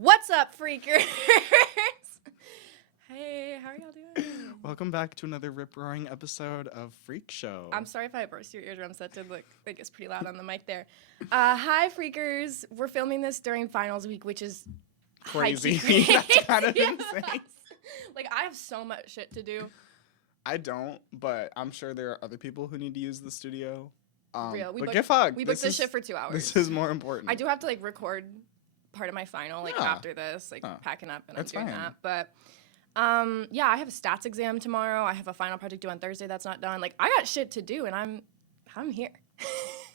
What's up, freakers? Hey, how are y'all doing? Welcome back to another rip-roaring episode of Freak Show. I'm sorry if I burst your eardrums. That did look like it's pretty loud on the mic there. Hi, freakers. We're filming this during finals week, which is Crazy. crazy. That's kind of insane. Like, I have so much shit to do. I don't, but I'm sure there are other people who need to use the studio. Real. But get fucked. We booked this shit for 2 hours. This is more important. I do have to, like, record part of my final, like, after this, like, packing up, and I'm doing that. But, yeah, I have a stats exam tomorrow. I have a final project due on Thursday that's not done. Like, I got shit to do, and I'm here.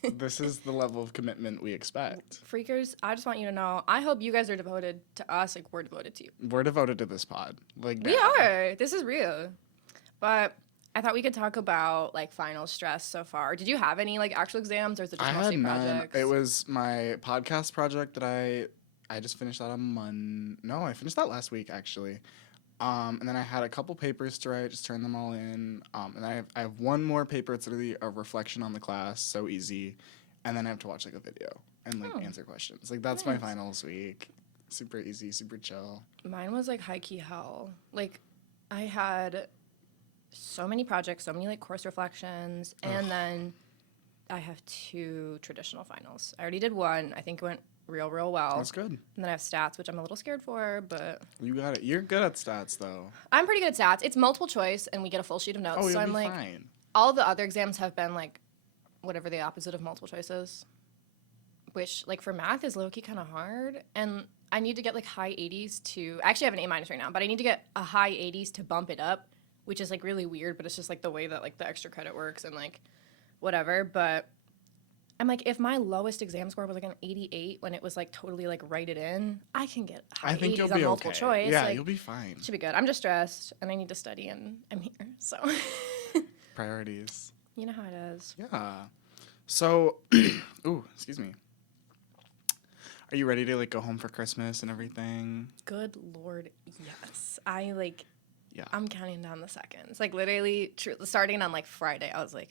This is the level of commitment we expect. Freakers, I just want you to know, I hope you guys are devoted to us like we're devoted to you. We're devoted to this pod. Like we are. This is real. But I thought we could talk about like final stress so far. Did you have any like actual exams, or is it just mostly projects? It was my podcast project that I just finished that on Monday. No, I finished that last week actually. And then I had a couple papers to write, just turn them all in. And I have one more paper. It's literally a reflection on the class, so easy. And then I have to watch like a video and like answer questions. Like that's my finals week. Super easy, super chill. Mine was like high key hell. Like I had so many projects, so many like course reflections, and then I have 2 traditional finals. I already did one. I think it went real well. That's good. And then I have stats, which I'm a little scared for, but you got it. You're good at stats though. I'm pretty good at stats. It's multiple choice, and we get a full sheet of notes. Oh, so you'll I'm be like, fine. all the other exams have been like whatever the opposite of multiple choice is, which like for math is low key kind of hard, and I need to get like high 80s to. I actually have an A- right now, but I need to get a high 80s to bump it up, which is like really weird, but it's just like the way that like the extra credit works and like whatever. But I'm like, if my lowest exam score was like an 88 when it was like totally like write it in, I can get high 80s on multiple choice. Yeah, like, you'll be fine. Should be good. I'm just stressed and I need to study and I'm here. So Priorities. You know how it is. Yeah. So, ooh, excuse me. Are you ready to like go home for Christmas and everything? Good Lord, yes. I'm counting down the seconds. Like literally, starting on like Friday, I was like,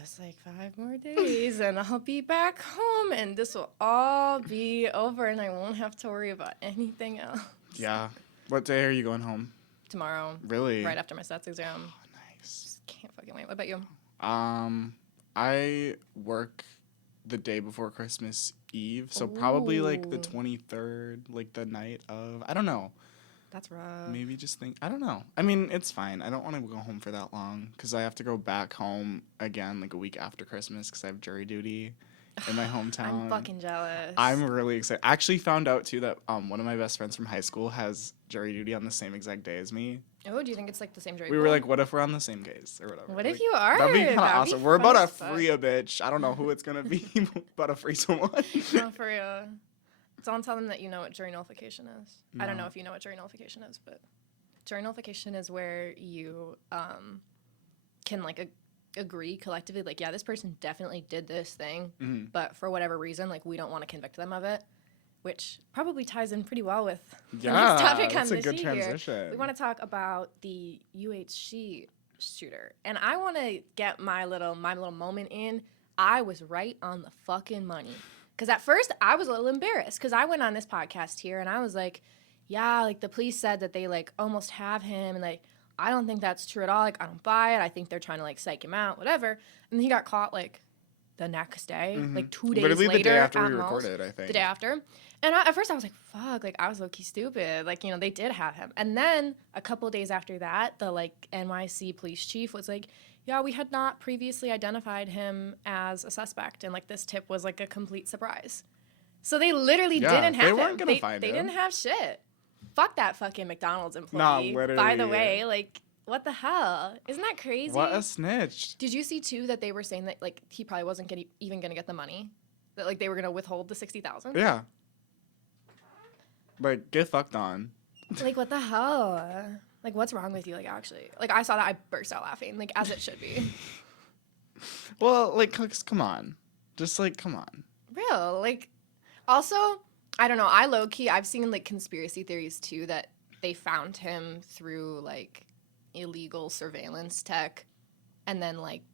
just like 5 more days and I'll be back home and this will all be over and I won't have to worry about anything else. Yeah. What day are you going home? Tomorrow. Really? Right after my stats exam. Oh, nice. Just can't fucking wait. What about you? I work the day before Christmas Eve, so probably like the 23rd, like the night of, I don't know. That's rough. Maybe just I don't know. I mean, it's fine. I don't want to go home for that long because I have to go back home again like a week after Christmas because I have jury duty in my hometown. I'm fucking jealous. I'm really excited. I actually found out too that one of my best friends from high school has jury duty on the same exact day as me. Oh, do you think it's like the same jury We pool? were like, what if we're on the same days or whatever? What if you are? That'd be kind of awesome. We're about to free a a bitch. I don't know who it's going to be, about to free someone. No, for real. Don't tell them that you know what jury nullification is. No. I don't know if you know what jury nullification is, but jury nullification is where you can like agree collectively, like, yeah, this person definitely did this thing, but for whatever reason, like, we don't want to convict them of it, which probably ties in pretty well with the next topic on the sheet here. We want to talk about the UHC shooter, and I want to get my little moment in. I was right on the fucking money. Because at first, I was a little embarrassed because I went on this podcast here and I was like, yeah, like the police said that they like almost have him and like, I don't think that's true at all. Like, I don't buy it. I think they're trying to like psych him out, whatever. And he got caught like the next day, like 2 days Literally later. the day after we recorded, I think. The day after. And at first I was like, fuck, like I was low-key stupid. Like, you know, they did have him. And then a couple days after that, the like NYC police chief was like, yeah, we had not previously identified him as a suspect, and like this tip was like a complete surprise. So they literally didn't have him. They weren't gonna find him. They didn't have shit. Fuck that fucking McDonald's employee. Nah, literally. By the way, like, what the hell? Isn't that crazy? What a snitch. Did you see too that they were saying that like he probably wasn't even gonna get the money, that like they were gonna withhold the $60,000? Yeah. Like, get fucked on. Like, what the hell? Like, what's wrong with you? Like, actually, like I saw that, I burst out laughing, like as it should be. Well, like, come on, just like, come on. Real, like, also, I don't know. I've seen like conspiracy theories too that they found him through like illegal surveillance tech, and then like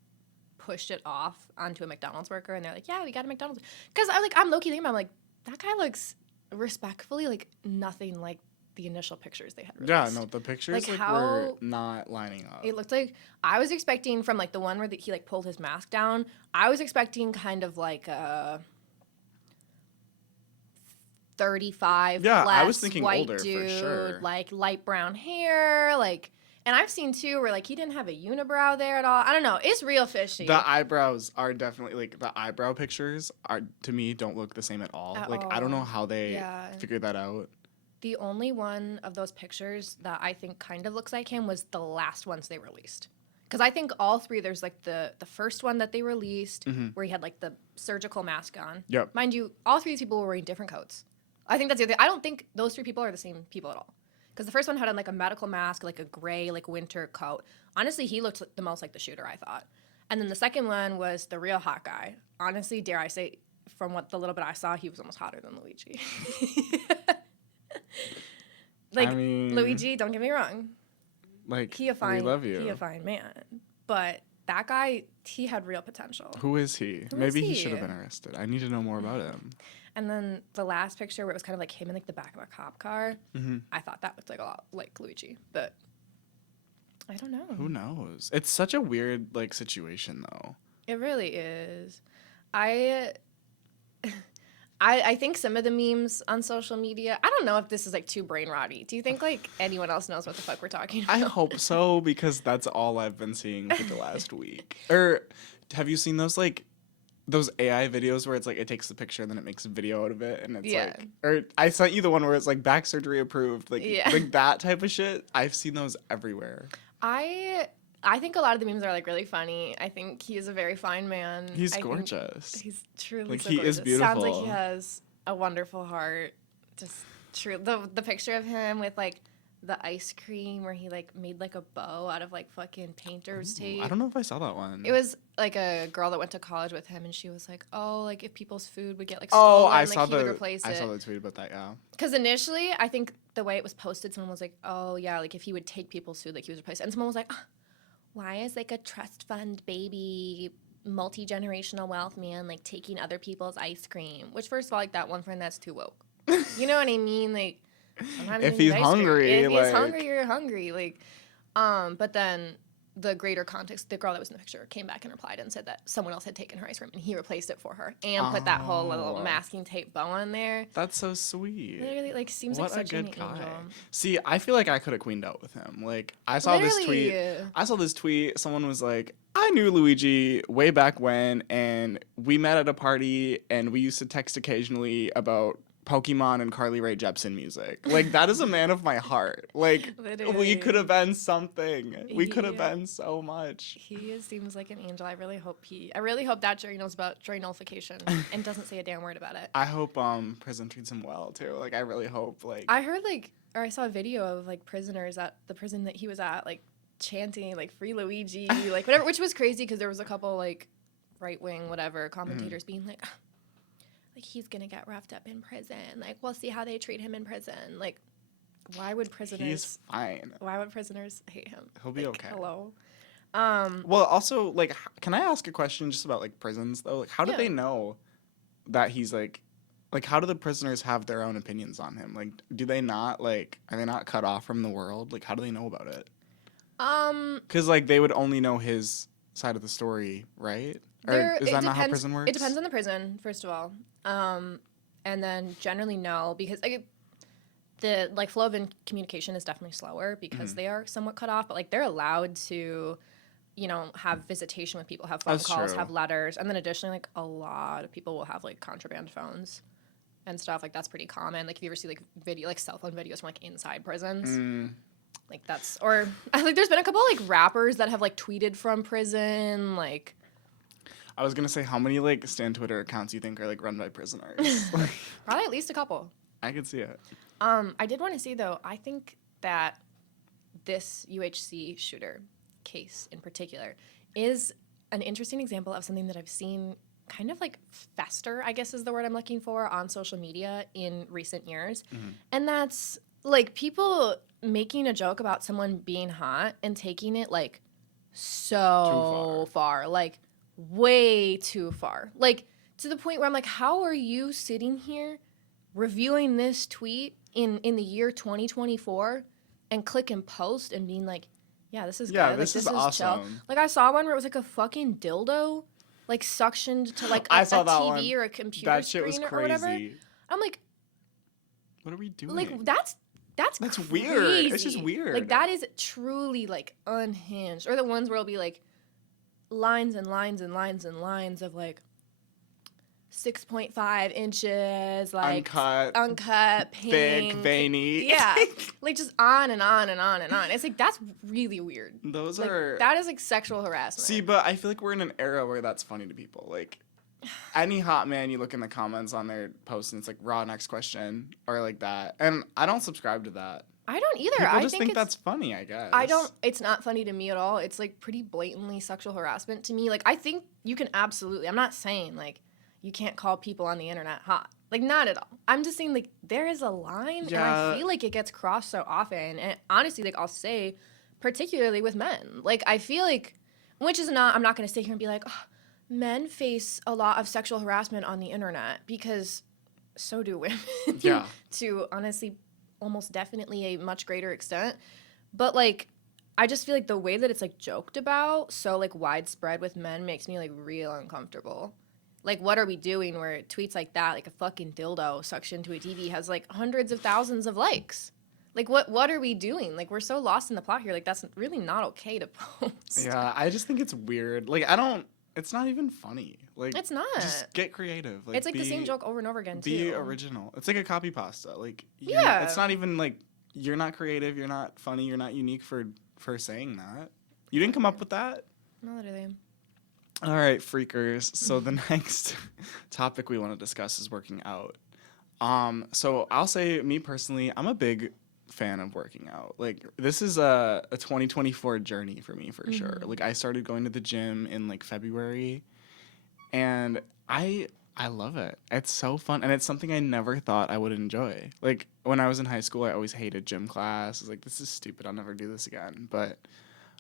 pushed it off onto a McDonald's worker, and they're like, yeah, we got a McDonald's. Because I'm low-key thinking about, I'm like, that guy looks respectfully, like, nothing like the initial pictures they had released. Yeah, no, the pictures Like, were not lining up. It looked like, I was expecting from, like, the one where he, like, pulled his mask down, I was expecting kind of like a 35 Yeah, plus I was thinking white older, for dude, sure. like, light brown hair, like, and I've seen, too, where, like, he didn't have a unibrow there at all. I don't know. It's real fishy. The eyebrows are definitely, like, the eyebrow pictures are, to me, don't look the same at all. I don't know how they figured that out. The only one of those pictures that I think kind of looks like him was the last ones they released. Because I think all three, there's, like, the first one that they released where he had, like, the surgical mask on. Yep. Mind you, all three of these people were wearing different coats. I think that's the other thing. I don't think those three people are the same people at all. Because the first one had on, like, a medical mask, like a gray, like, winter coat. Honestly, he looked the most like the shooter, I thought. And then the second one was the real hot guy. Honestly, dare I say, from what the little bit I saw, he was almost hotter than Luigi. Like, I mean, Luigi, don't get me wrong. Like, we love you. He a fine man. But that guy, he had real potential. Who is he? Maybe he should have been arrested. I need to know more about him. And then the last picture where it was kind of like him in, like, the back of a cop car, I thought that looked like a lot like Luigi. But I don't know. Who knows? It's such a weird, like, situation, though. It really is. I think some of the memes on social media, I don't know if this is, like, too brain rotty. Do you think, like, anyone else knows what the fuck we're talking about? I hope so, because that's all I've been seeing for the last week. Or have you seen those, like, those AI videos where it's, like, it takes the picture and then it makes a video out of it? And it's, like, or I sent you the one where it's, like, back surgery approved. Like, like that type of shit. I've seen those everywhere. I think a lot of the memes are, like, really funny. I think he is a very fine man. He's gorgeous. He's truly like, so he gorgeous. is beautiful. Sounds like he has a wonderful heart. Just true. The picture of him with, like, the ice cream where he, like, made, like, a bow out of, like, fucking painter's tape. I don't know if I saw that one. It was, like, a girl that went to college with him, and she was like, oh, like, if people's food would get, like, stolen, I like, saw he would replace it. I saw the tweet about that, yeah. Because initially, I think the way it was posted, someone was like, oh, yeah, like, if he would take people's food, like, he would replace it. And someone was like, oh, why is, like, a trust fund baby multi-generational wealth man, like, taking other people's ice cream? Which, first of all, like, that one friend, that's too woke. You know what I mean? Like, sometimes if he's hungry, if he's hungry, you're hungry. Like, but then the greater context, the girl that was in the picture came back and replied and said that someone else had taken her ice cream and he replaced it for her and put that whole little masking tape bow on there. That's so sweet. Literally, like, seems what like such a good an guy. angel. See, I feel like I could have queened out with him. Like, I saw this tweet. Someone was like, I knew Luigi way back when, and we met at a party, and we used to text occasionally about Pokemon and Carly Rae Jepsen music. Like, that is a man of my heart. Like, we could have been something. We could have been so much. He seems like an angel. I really hope that jury knows about jury nullification and doesn't say a damn word about it. I hope prison treats him well too. Like, I really hope. Like, I heard, like, or I saw a video of, like, prisoners at the prison that he was at, like, chanting, like, free Luigi, like, whatever, which was crazy because there was a couple, like, right wing whatever commentators being like, he's gonna get roughed up in prison. Like, we'll see how they treat him in prison. Like, why would prisoners? He's fine. Why would prisoners hate him? He'll be like, okay. Hello. Well, also, like, can I ask a question just about, like, prisons though? Like, how do they know that he's like, how do the prisoners have their own opinions on him? Like, do they not, like, are they not cut off from the world? Like, how do they know about it? Because, like, they would only know his side of the story, right? Or is that not how prison works? It depends on the prison, first of all. And then generally no, because, like, the, like, flow of communication is definitely slower because they are somewhat cut off, but, like, they're allowed to, you know, have visitation with people, have phone calls, have letters, and then additionally, like, a lot of people will have, like, contraband phones and stuff. Like, that's pretty common. Like, if you ever see, like, cell phone videos from, like, inside prisons. Like, that's, or I think there's been a couple, like, rappers that have, like, tweeted from prison, like. I was gonna say, how many, like, Stan Twitter accounts you think are, like, run by prisoners? Probably at least a couple. I could see it. I did want to say, though, I think that this UHC shooter case in particular is an interesting example of something that I've seen kind of, like, fester, I guess is the word I'm looking for, on social media in recent years. And that's, like, people making a joke about someone being hot and taking it, like, so far. Like, way too far. Like, to the point where I'm like, how are you sitting here reviewing this tweet in the year 2024 and click and post and being like, yeah, this is good. This like, is awesome. chill. Like, I saw one where it was like a fucking dildo, like, suctioned to like I a saw that TV one. or a computer That shit was screen crazy. or whatever. I'm like, what are we doing? like, that's crazy. Weird. It's just weird. Like, that is truly, like, unhinged. Or the ones where it'll be, like, lines and lines and lines and lines of, like, 6.5 inches, like, uncut, pink. Thick, veiny. Yeah. Like, just on and on and on and on. It's, like, that's really weird. Those like, are... That is, like, sexual harassment. See, but I feel like we're in an era where that's funny to people. Like... Any hot man, you look in the comments on their posts and it's like, raw next question, or like that. And I don't subscribe to that. I don't either. People I just think that's funny, I guess. It's not funny to me at all. It's like pretty blatantly sexual harassment to me. Like, I think you can absolutely, I'm not saying like you can't call people on the internet hot. Like, not at all. I'm just saying like there is a line and I feel like it gets crossed so often. And honestly, like I'll say, particularly with men, like I feel like, which is not, I'm not going to sit here and be like, oh, men face a lot of sexual harassment on the internet because so do women. Yeah. To honestly, almost definitely a much greater extent. But like, I just feel like the way that it's like joked about, so like widespread with men makes me like real uncomfortable. Like, what are we doing where tweets like that, like a fucking dildo suctioned to a TV has like hundreds of thousands of likes? Like, what are we doing? Like, we're so lost in the plot here. Like, that's really not okay to post. Yeah, I just think it's weird. Like, it's not even funny. Like, it's not. Just get creative. Like, it's like the same joke over and over again, too. Be original. It's like a copy pasta. Like, yeah. It's not even like, you're not creative, you're not funny, you're not unique for saying that. You didn't come up with that? No, literally. All right, freakers. So the next topic we want to discuss is working out. So I'll say, me personally, I'm a big fan of working out. Like, this is a 2024 journey for me, for sure. Like, I started going to the gym in like February, and I love it. It's so fun, and it's something I never thought I would enjoy. Like, when I was in high school, I always hated gym class. I was like, this is stupid, I'll never do this again. But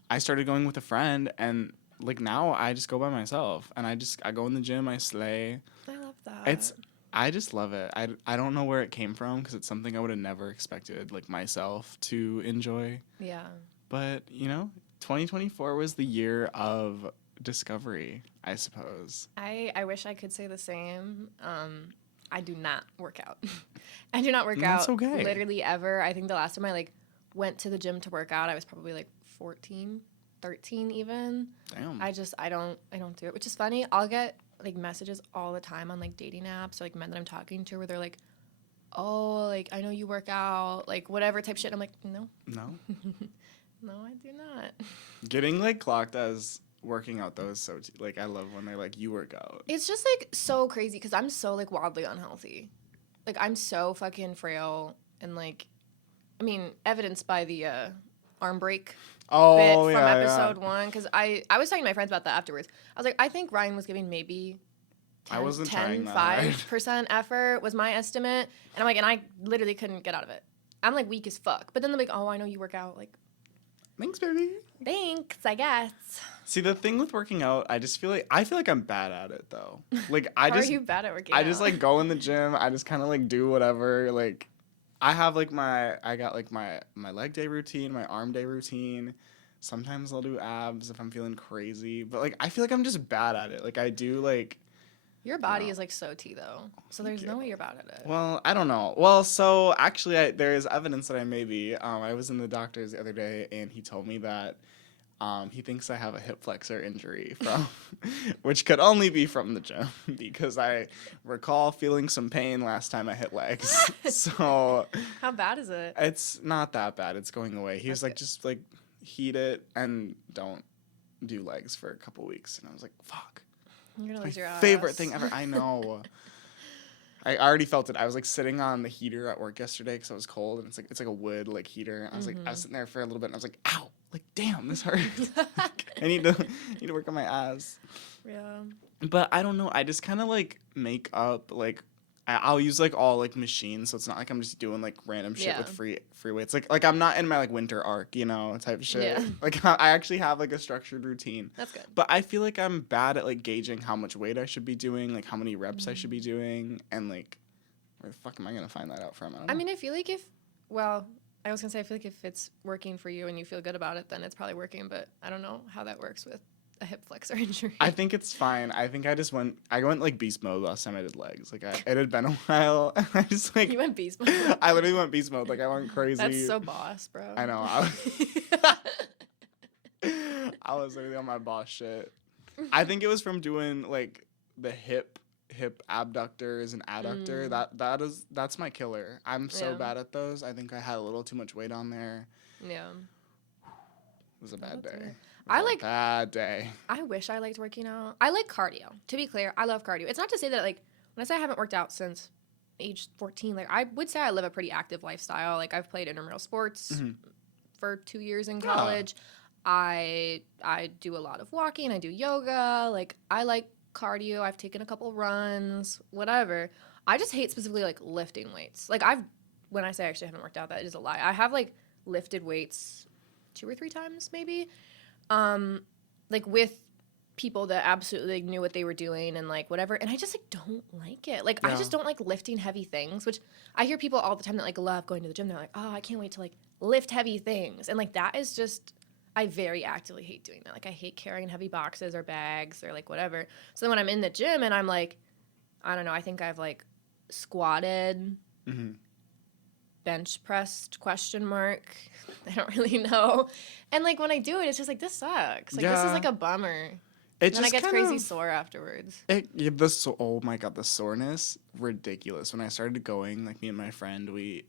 I started going with a friend, and like now I just go by myself, and I go in the gym, I slay. I love that. I just love it. I don't know where it came from because it's something I would have never expected, like, myself to enjoy. Yeah. But, 2024 was the year of discovery, I suppose. I wish I could say the same. I do not work out. I do not work out okay. Literally ever. I think the last time I, like, went to the gym to work out, I was probably, like, 14, 13 even. Damn. I don't do it, which is funny. I'll get like messages all the time on like dating apps or like men that I'm talking to where they're like, oh, like I know you work out, like whatever type shit. I'm like, no. No, I do not. Getting like clocked as working out though is so like I love when they're like, you work out. It's just like so crazy because I'm so like wildly unhealthy. Like I'm so fucking frail and like, I mean, evidenced by the arm break bit from episode 1 because I was talking to my friends about that afterwards. I was like, I think Ryan was giving maybe 5% effort was my estimate, and I'm like, and I literally couldn't get out of it. I'm like weak as fuck. But then they're like, oh, I know you work out. Like, thanks, baby. Thanks, I guess. See, the thing with working out, I feel like I'm bad at it though. Like How are you bad at working out? I just like go in the gym. I just kind of like do whatever. Like, I have like my leg day routine, my arm day routine. Sometimes I'll do abs if I'm feeling crazy, but like I feel like I'm just bad at it. Like I do like. Your body is like so T though, so there's no way you're bad at it. Well, I don't know. Well, so actually, there is evidence that I may be. I was in the doctor's the other day, and he told me that he thinks I have a hip flexor injury from, which could only be from the gym because I recall feeling some pain last time I hit legs. So how bad is it? It's not that bad. It's going away. He was like, just like heat it and don't do legs for a couple weeks. And I was like, fuck. You're gonna lose your ass. Favorite thing ever. I know. I already felt it. I was like sitting on the heater at work yesterday because I was cold, and it's like a wood like heater. And I was like, I was sitting there for a little bit, and I was like, ow, like damn, this hurts. I need to work on my ass. Yeah. But I don't know. I just kind of like make up like I'll use like all like machines, so it's not like I'm just doing like random shit with free weights. Like I'm not in my like winter arc, type of shit. Yeah. Like I actually have like a structured routine. That's good. But I feel like I'm bad at like gauging how much weight I should be doing, like how many reps I should be doing, and like Where the fuck am I going to find that out from? I mean, I feel like I was going to say, I feel like if it's working for you and you feel good about it, then it's probably working. But I don't know how that works with a hip flexor injury. I think it's fine. I think I went like beast mode last time I did legs. Like it had been a while. I just like. You went beast mode? I literally went beast mode. Like I went crazy. That's so boss, bro. I know. I was literally on my boss shit. I think it was from doing like the hip abductors and adductor. That's my killer. I'm so bad at those. I think I had a little too much weight on there. Yeah. It was a bad day. Bad day. I wish I liked working out. I like cardio. To be clear, I love cardio. It's not to say that, like, when I say I haven't worked out since age 14, like, I would say I live a pretty active lifestyle. Like, I've played intramural sports for 2 years in college. I do a lot of walking. I do yoga. Like, I like cardio. I've taken a couple runs, whatever. I just hate specifically, like, lifting weights. Like, when I say I actually haven't worked out, that is a lie. I have, like, lifted weights 2 or 3 times, maybe. Like with people that absolutely like, knew what they were doing and like whatever, and I just like don't like it. Like I just don't like lifting heavy things, which I hear people all the time that like love going to the gym. They're like, oh, I can't wait to like lift heavy things, and like that is just, I very actively hate doing that. Like I hate carrying heavy boxes or bags or like whatever. So then when I'm in the gym and I'm like, I don't know, I think I've like squatted. Bench pressed ? I don't really know. And like when I do it, it's just like this sucks. Like this is like a bummer. And then I get crazy sore afterwards. Oh my god, the soreness, ridiculous. When I started going, like me and my friend, we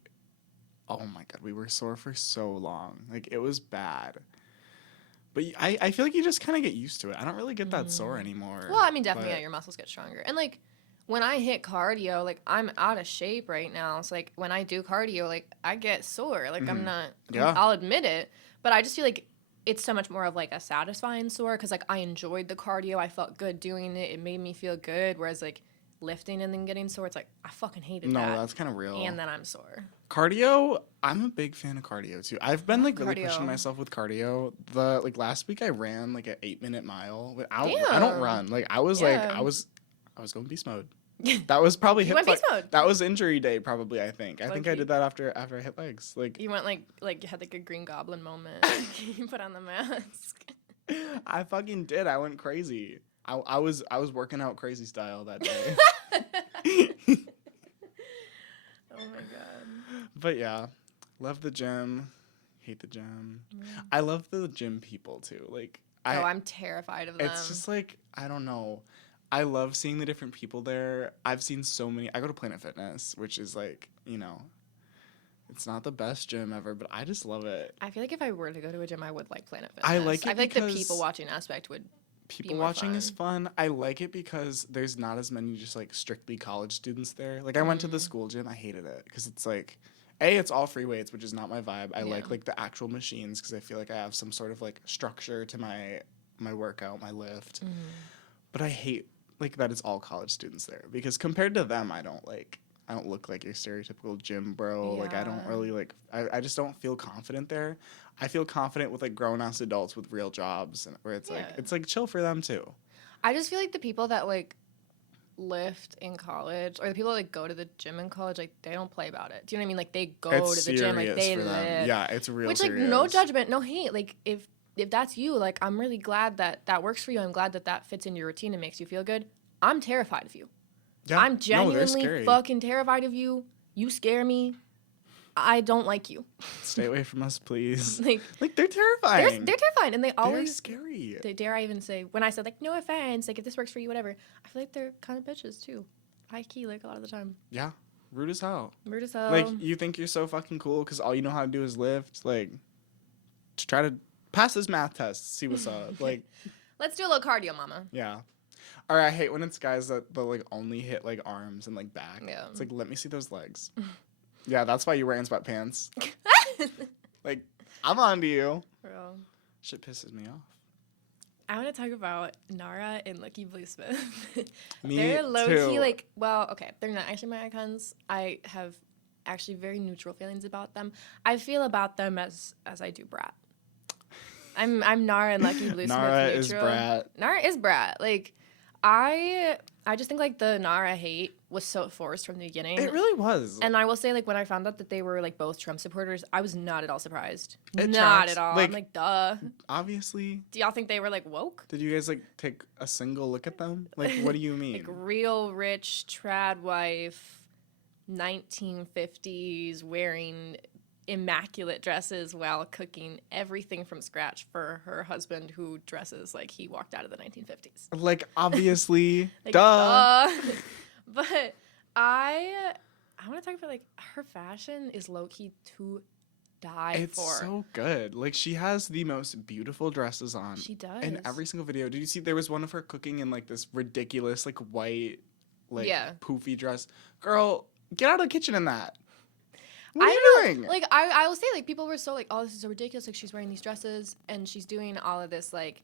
were sore for so long. Like it was bad. But I feel like you just kind of get used to it. I don't really get that sore anymore. Well, I mean, definitely, your muscles get stronger. And like when I hit cardio, like I'm out of shape right now. So like when I do cardio, like I get sore. Like I'm not, I'll admit it. But I just feel like it's so much more of like a satisfying sore because like I enjoyed the cardio. I felt good doing it. It made me feel good. Whereas like lifting and then getting sore, it's like I fucking hated that. No, that's kind of real. And then I'm sore. Cardio, I'm a big fan of cardio too. I've been like really pushing myself with cardio. Like last week I ran like an 8-minute mile. But I don't run. Like I was going beast mode. That was probably that was injury day probably. I think I did that after I hit legs. Like you went like you had like a Green Goblin moment. You put on the mask. I fucking did. I went crazy. I was working out crazy style that day. Oh my god. But yeah, love the gym. Hate the gym. I love the gym people too. Like I'm terrified of them. It's just like I don't know. I love seeing the different people there. I've seen so many. I go to Planet Fitness, which is like, you know, it's not the best gym ever, but I just love it. I feel like if I were to go to a gym, I would like Planet Fitness. I like it I feel like the people watching aspect would People watching is fun. I like it because there's not as many just like strictly college students there. Like I went to the school gym. I hated it because it's like, it's all free weights, which is not my vibe. I like the actual machines because I feel like I have some sort of like structure to my workout, my lift. But I hate like that it's all college students there because compared to them, I don't look like your stereotypical gym bro. Like I don't really like, I just don't feel confident there. I feel confident with like grown ass adults with real jobs and where it's like chill for them too. I just feel like the people that like lift in college or the people that like go to the gym in college, like they don't play about it. Do you know what I mean? Like they go to the gym, like they lift. Yeah, it's real. Which like no judgment, no hate. Like if that's you, like I'm really glad that works for you. I'm glad that fits into your routine and makes you feel good. I'm terrified of you. Yeah, I'm genuinely fucking terrified of you. You scare me. I don't like you. Stay away from us, please. like they're terrifying. They're terrifying, and they always scary. They dare I even say when I said like no offense, like if this works for you, whatever. I feel like they're kind of bitches too, high key, like a lot of the time. Yeah, rude as hell. Rude as hell. Like you think you're so fucking cool because all you know how to do is lift. Like to try to pass this math test, see what's up. Like let's do a little cardio, mama. Yeah. Or I hate when it's guys that they'll like only hit like arms and like back. Yeah. It's like let me see those legs. Yeah, that's why you're wearing sweatpants. Like, I'm on to you. Bro. Shit pisses me off. I want to talk about Nara and Lucky Bluesmith. Me They're low-key, too. like, well, okay, they're not actually my icons. I have actually very neutral feelings about them. I feel about them as I do Brat. I'm Nara and Lucky Bluesmith Nara neutral. is Brat. Nara is Brat. Like, I I just think like the Nara hate was so forced from the beginning. It really was. And I will say, like, when I found out that they were like both Trump supporters, I was not at all surprised. It Not tracks. at all. Like, I'm like, duh. Obviously. Do y'all think they were like woke? Did you guys like take a single look at them? Like, what do you mean? Like real rich trad wife, 1950s, wearing immaculate dresses while cooking everything from scratch for her husband, who dresses like he walked out of the 1950s. Like, obviously. Like, duh. But I want to talk about, like, her fashion is low-key to die It's for. so good. Like, she has the most beautiful dresses on. She does. In every single video. Did you see there was one of her cooking in like this ridiculous like white like poofy dress? Girl, get out of the kitchen in that. What are you doing? Like, I will say, like, people were so like, oh, this is so ridiculous. Like, she's wearing these dresses and she's doing all of this like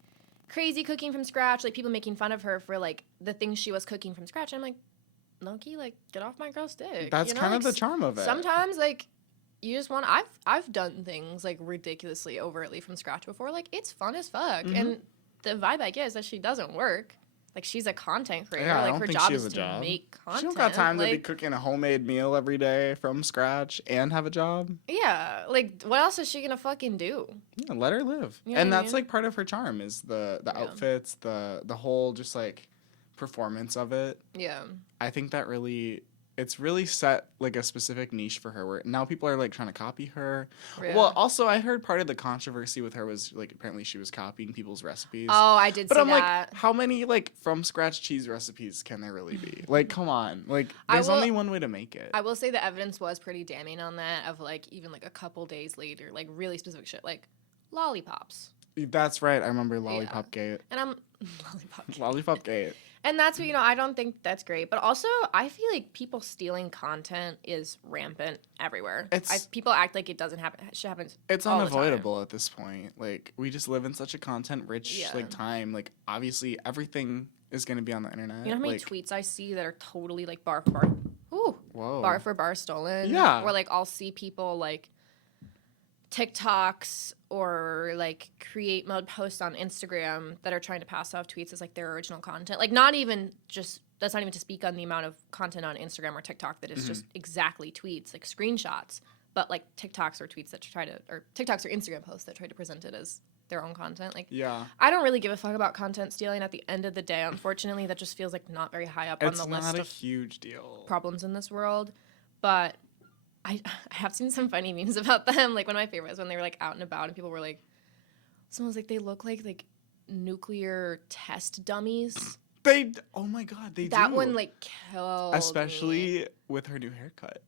crazy cooking from scratch. Like, people making fun of her for like the things she was cooking from scratch. And I'm like, Loki, like, get off my girl's dick. That's kind of the charm of it. Sometimes, like, you just want. I've done things like ridiculously overtly from scratch before. Like, it's fun as fuck. Mm-hmm. And the vibe I get is that she doesn't work. Like, she's a content creator. Yeah, I like, don't her think job she has is a to job. make content. She don't got time like, to be cooking a homemade meal every day from scratch and have a job. Yeah, like, what else is she gonna fucking do? Yeah, let her live. You know and what I that's mean? like part of her charm is the outfits, the whole just like performance of it. Yeah. I think that it's really set like a specific niche for her where now people are like trying to copy her. Yeah. Well, also I heard part of the controversy with her was like apparently she was copying people's recipes. Oh, I did But see I'm that. like, how many like from scratch cheese recipes can there really be? Like, come on. Like, there's will- only one way to make it. I will say the evidence was pretty damning on that of, like, even, like, a couple days later, like, really specific shit, like lollipops. That's right. I remember Lollipop Gate. And I'm... Lollipop Gate. And that's what, I don't think that's great. But also, I feel like people stealing content is rampant everywhere. People act like it doesn't happen. It should happen It's all the time. unavoidable at this point. Like, we just live in such a content-rich like time. Like, obviously, everything is going to be on the internet. You know how many like, tweets I see that are totally, like, bar for bar? Ooh. Whoa. Bar for bar stolen. Yeah. Or, like, I'll see people, like, TikToks or like create mode posts on Instagram that are trying to pass off tweets as like their original content. Like, not even just, that's not even to speak on the amount of content on Instagram or TikTok that is just exactly tweets, like screenshots, but like TikToks or tweets that or TikToks or Instagram posts that try to present it as their own content. Like, yeah. I don't really give a fuck about content stealing at the end of the day. Unfortunately, that just feels like not very high up on the list It's not a of huge deal. problems in this world. But I have seen some funny memes about them. Like, one of my favorites when they were like out and about and people were like, someone was like, they look like nuclear test dummies. Oh my God, they do. That one like killed Especially me. with her new haircut.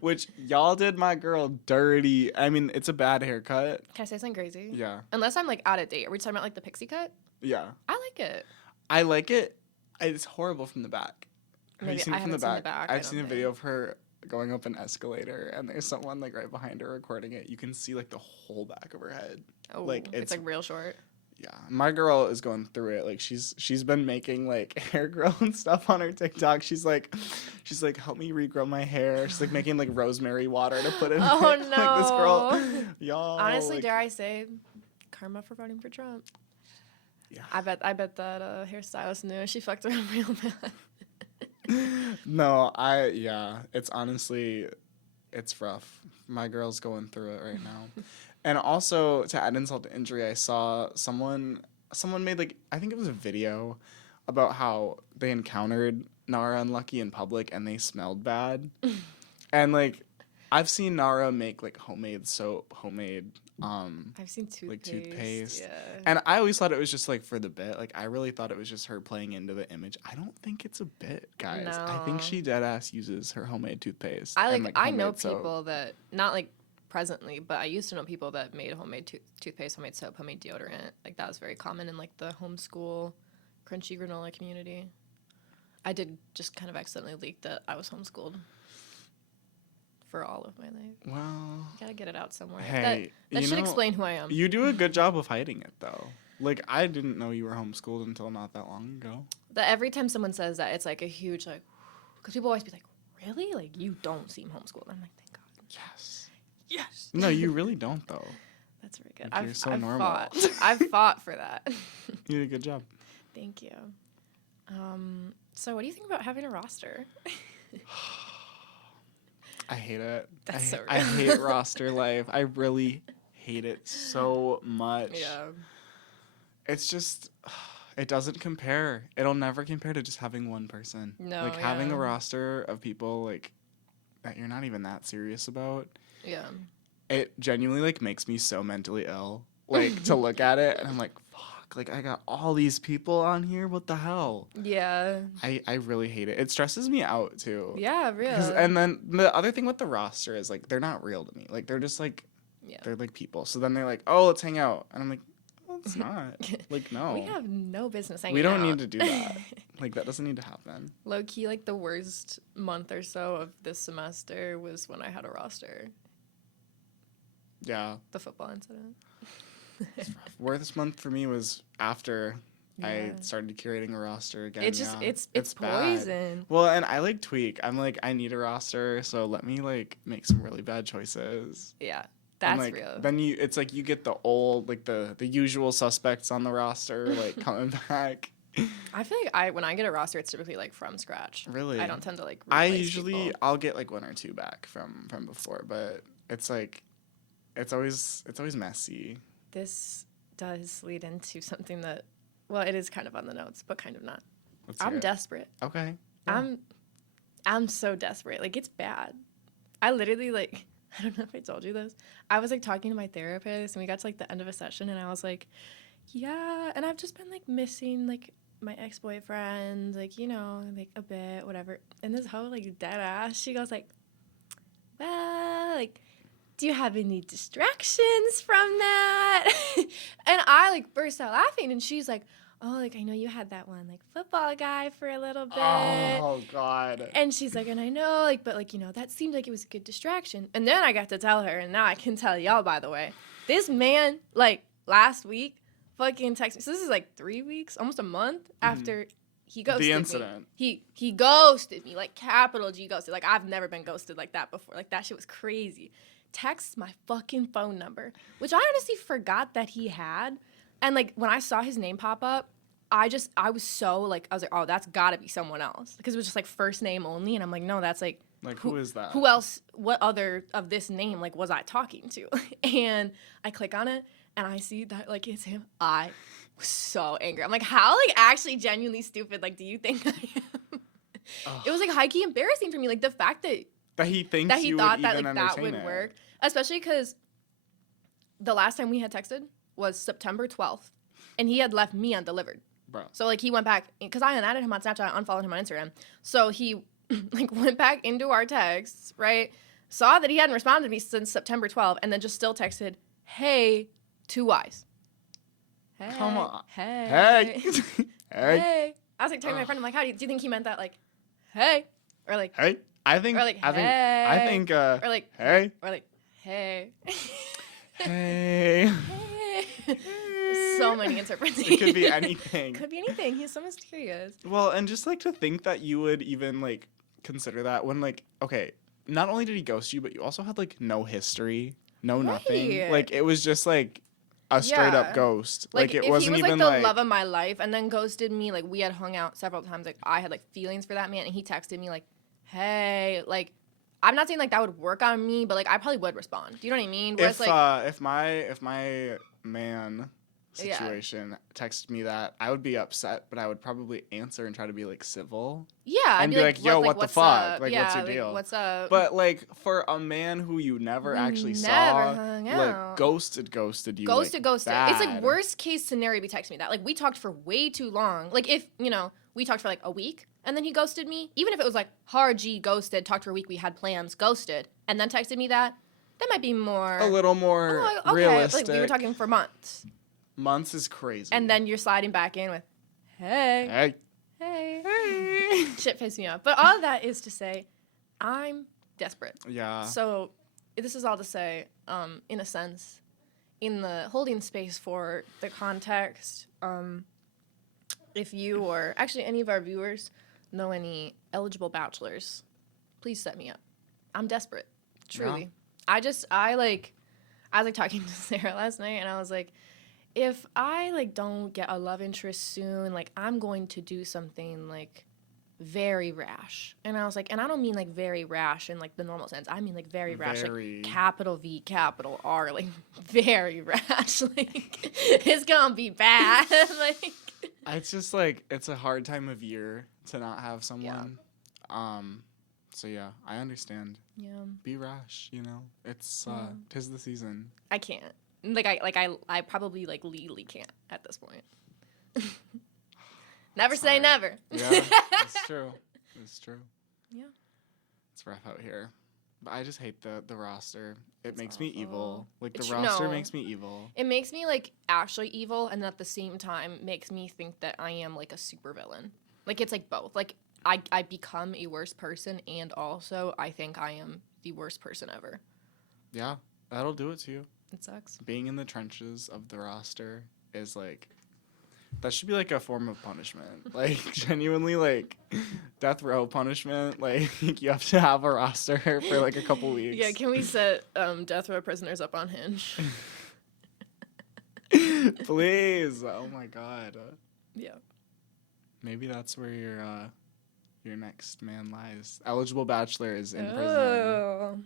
Which y'all did my girl dirty. I mean, it's a bad haircut. Can I say something crazy? Yeah. Unless I'm like out of date. Are we talking about like the pixie cut? Yeah. I like it. I like it. It's horrible from the back. Have Maybe you seen I it from haven't the seen the back? back, I I've seen a don't video think. of her going up an escalator and there's someone like right behind her recording it. You can see like the whole back of her head. Oh, like it's like real short. Yeah, my girl is going through it. Like she's been making like hair grow and stuff on her TikTok. She's like, help me regrow my hair. She's like making like rosemary water to put in. Oh it. no! Like this girl, y'all. Honestly, like, dare I say, karma for voting for Trump. Yeah. I bet that hairstylist knew she fucked around real bad. No, it's honestly, it's rough. My girl's going through it right now. And also, to add insult to injury, I saw someone made like, I think it was a video about how they encountered Nara and Lucky in public and they smelled bad. And like, I've seen Nara make like homemade soap, I've seen toothpaste. like toothpaste. Yeah. And I always thought it was just like for the bit. Like, I really thought it was just her playing into the image. I don't think it's a bit, guys. I think No. she deadass uses her homemade toothpaste. I and, I know homemade soap. people that, not like presently, but I used to know people that made homemade toothpaste, homemade soap, homemade deodorant. Like, that was very common in like the homeschool crunchy granola community. I did just kind of accidentally leak that I was homeschooled for all of my life. Well, Gotta get it out somewhere. hey, that you should know, explain who I am. You do a good job of hiding it, though. Like, I didn't know you were homeschooled until not that long ago. That every time someone says that, it's like a huge like, because people always be like, really? Like, you don't seem homeschooled. I'm like, thank God. Yes. Yes. No, you really don't, though. That's very good. Like, you're so normal. I've fought for that. You did a good job. Thank you. So what do you think about having a roster? I hate it. That's so real. I hate roster life. I really hate it so much. Yeah. It's just, it doesn't compare. It'll never compare to just having one person. No, like having yeah. a roster of people like that you're not even that serious about. Yeah. It genuinely like makes me so mentally ill. Like to look at it and I'm like, fuck, like I got all these people on here. What the hell? Yeah. I really hate it. It stresses me out too. Yeah, real. And then the other thing with the roster is like they're not real to me. Like they're just like they're like people. So then they're like, oh, let's hang out, and I'm like, well, it's not. Like no. We have no business hanging out. We don't need to do that. Like that doesn't need to happen. Low key, like the worst month or so of this semester was when I had a roster. Yeah. The football incident. Worst month for me was after Yeah. I started curating a roster again. It just yeah. it's bad. poison. Well, and I like tweak. I'm like I need a roster, so let me like make some really bad choices. Yeah. And, That's like, real. Then it's like you get the old like the usual suspects on the roster like coming back. I feel like when I get a roster, it's typically like from scratch. Really? I don't tend to like. I replace usually people. I'll get like one or two back from before, but it's like it's always messy. This does lead into something that, well, it is kind of on the notes, but kind of not. Let's hear I'm it. desperate. Okay. Yeah. I'm so desperate. Like it's bad. I literally like. I don't know if I told you this. I was like talking to my therapist and we got to like the end of a session and I was like, yeah, and I've just been like missing like my ex-boyfriend, like, you know, like a bit, whatever. And this whole like dead ass, she goes like, well, like, do you have any distractions from that? And I like burst out laughing and she's like, oh, like I know you had that one like football guy for a little bit. Oh God. And she's like, and I know, like, but like, you know, that seemed like it was a good distraction. And then I got to tell her, and now I can tell y'all, by the way, this man, like, last week, fucking texted me. So this is like 3 weeks, almost a month after he ghosted me. The incident. He ghosted me, like capital G ghosted. Like I've never been ghosted like that before. Like that shit was crazy. Texts my fucking phone number, which I honestly forgot that he had. And like when I saw his name pop up, I was so like, I was like, oh, that's gotta be someone else. Because it was just like first name only. And I'm like, no, that's like, who is that? Who else, what other of this name, like, was I talking to? And I click on it and I see that like it's him. I was so angry. I'm like, how like actually genuinely stupid, like, do you think I am? It was like high-key embarrassing for me. Like the fact that he thinks he you thought would that even like that would entertain it. work. Especially because the last time we had texted was September 12th. And he had left me undelivered. Bro. So, like, he went back, because I unadded him on Snapchat, I unfollowed him on Instagram. So, he, like, went back into our texts, right? Saw that he hadn't responded to me since September 12th, and then just still texted, hey, 2 Y's. Hey. Come on. Hey. Hey. Hey. I was, like, telling my friend, I'm like, how do you think he meant that? Like, hey. Or, like, Hey. I think, or, like, I think, or, like, hey. Or, like, hey. Hey. Hey. So many interpretations. It could be anything. Could be anything. He's so mysterious. Well, and just like to think that you would even like consider that when like, okay, not only did he ghost you, but you also had like no history, no nothing. Right. Like it was just like a straight up Yeah. ghost. Like it if wasn't he was even like the love of my life and then ghosted me, like we had hung out several times, like I had like feelings for that man and he texted me like, hey, like I'm not saying like that would work on me, but like I probably would respond. Do you know what I mean? Where if it's like if my man situation texted me that, I would be upset, but I would probably answer and try to be like civil. yeah, And be like, yo, what the what's fuck? up? Like, yeah, what's your like, deal? what's up? But like for a man who you never actually never saw, hung like out. ghosted you, Ghosted. like, It's bad. like worst case scenario if he texted me that. Like we talked for way too long. Like if, you know, we talked for like a week and then he ghosted me, even if it was like hard G ghosted, talked for a week, we had plans, ghosted, and then texted me that might be more A little more okay, realistic. like we were talking for months. Months is crazy. And then you're sliding back in with, hey. Hey. Shit pissed me off. But all of that is to say, I'm desperate. Yeah. So this is all to say, in a sense, in the holding space for the context, if you or actually any of our viewers know any eligible bachelors, please set me up. I'm desperate. Truly. Yeah. I was like talking to Sarah last night and I was like, if I like don't get a love interest soon, like I'm going to do something like very rash. And I was like, and I don't mean like very rash in like the normal sense. I mean like very rash, Very. like capital V, capital R, like very rash. Like it's gonna be bad. Like It's just like it's a hard time of year to not have someone. So yeah, I understand. yeah, Be rash, you know. It's 'tis the season. I can't. I probably like legally can't at this point. Never say hard. never. Yeah, it's true. It's true. Yeah. It's rough out here. But I just hate the roster. It It's makes me evil. awful. Like, It's the tr- roster no. makes me evil. It makes me like actually evil, and at the same time makes me think that I am like a supervillain. Like it's like both. Like I become a worse person, and also I think I am the worst person ever. Yeah, that'll do it to you. It sucks. Being in the trenches of the roster is like, that should be like a form of punishment. Like, genuinely, like, death row punishment. Like, you have to have a roster for like a couple weeks. Yeah, can we set death row prisoners up on Hinge? Please. Oh my god. Yeah. Maybe that's where your next man lies. Eligible bachelor is in prison. Oh,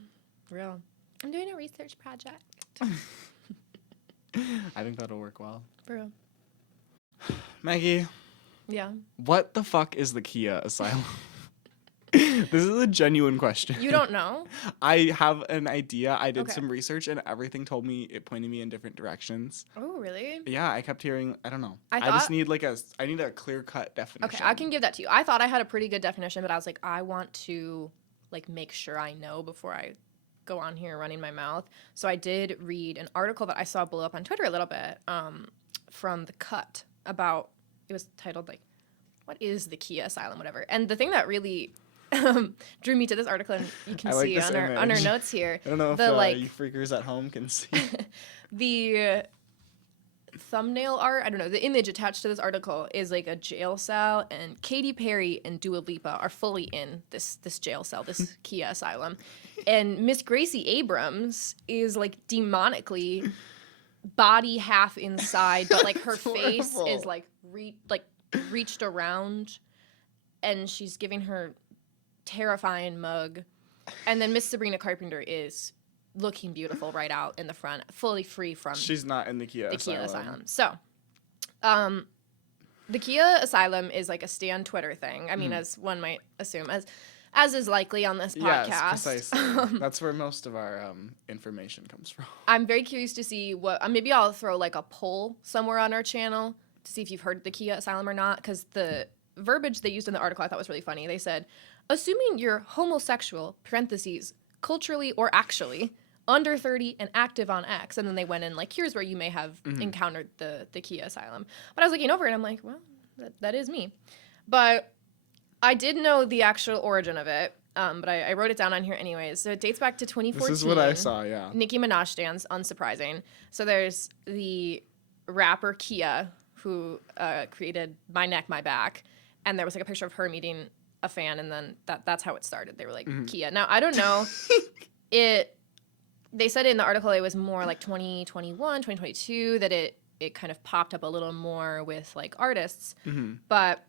real. I'm doing a research project. I think that'll work well. For real. Maggie, Yeah. what the fuck is the Khia Asylum? This is a genuine question. You don't know? I have an idea. I did Okay. some research and everything told me, it pointed me in different directions. Oh, really? Yeah, I kept hearing, I don't know. I I just thought- need I need a clear-cut definition. Okay, I can give that to you. I thought I had a pretty good definition, but I was like, I want to like make sure I know before I go on here running my mouth. So I did read an article that I saw blow up on Twitter a little bit from The Cut about, it was titled like, what is the Khia Asylum, whatever. And the thing that really drew me to this article, and you can I like see this on our image. notes here, I don't know if you freakers at home can see. the thumbnail art, I don't know, the image attached to this article is like a jail cell, and Katy Perry and Dua Lipa are fully in this jail cell, this Khia Asylum. And Miss Gracie Abrams is like demonically body half inside, but like her face horrible. is like reached around, and she's giving her terrifying mug. And then Miss Sabrina Carpenter is looking beautiful right out in the front, fully free from She's not in the Khia Asylum. Khia Asylum. So, the Khia Asylum is like a stan Twitter thing. I mean, as one might assume, as is likely on this podcast. Yes, precisely. That's where most of our information comes from. I'm very curious to see what. Maybe I'll throw like a poll somewhere on our channel to see if you've heard of the Khia Asylum or not, because the verbiage they used in the article I thought was really funny. They said, assuming you're homosexual, parentheses, culturally or actually, under 30 and active on X. And then they went in like, here's where you may have encountered the Khia Asylum. But I was looking over it and I'm like, well, that is me. But I did know the actual origin of it. But I wrote it down on here anyways. So it dates back to 2014. This is what I saw, yeah. Nicki Minaj stands, unsurprising. So there's the rapper Khia, who created My Neck, My Back. And there was like a picture of her meeting a fan, and then that's how it started. They were like, Khia. Now, I don't know. They said in the article it was more like 2021, 2022, that it kind of popped up a little more with like artists. But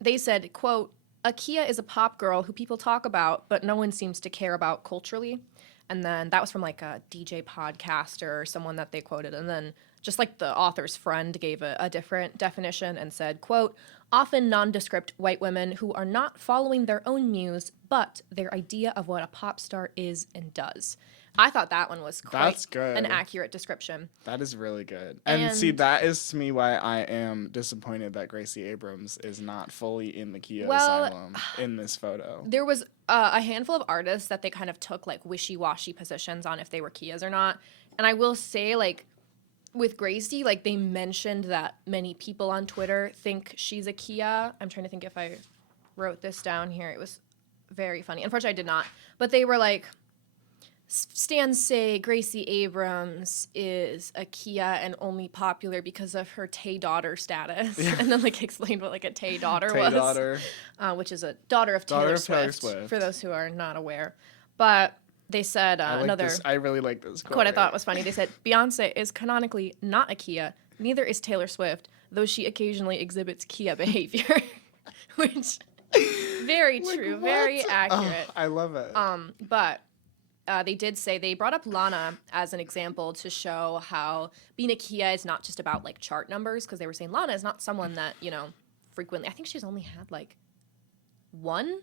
they said, quote, a Khia is a pop girl who people talk about, but no one seems to care about culturally. And then that was from like a DJ podcaster or someone that they quoted. And then just like the author's friend gave a different definition and said, quote, often nondescript white women who are not following their own muse, but their idea of what a pop star is and does. I thought that one was quite an accurate description. That is really good. And see, that is to me why I am disappointed that Gracie Abrams is not fully in the Khia Asylum in this photo. There was a handful of artists that they kind of took like wishy-washy positions on if they were Khias or not. And I will say, like, with Gracie, like, they mentioned that many people on Twitter think she's a Khia. I'm trying to think if I wrote this down here. It was very funny. Unfortunately, I did not. But they were like, stans say Gracie Abrams is a Khia and only popular because of her Tay daughter status. Yeah. And then like explained what like a Tay daughter was. Daughter. Which is a daughter of Taylor Swift, for those who are not aware. But They said I really like this quote I thought was funny. They said, Beyonce is canonically not a Kia, neither is Taylor Swift, though she occasionally exhibits Kia behavior. Which, very true, very accurate. Oh, I love it. But they did say, they brought up Lana as an example to show how being a Kia is not just about like chart numbers, because they were saying Lana is not someone that, you know, frequently, I think she's only had like one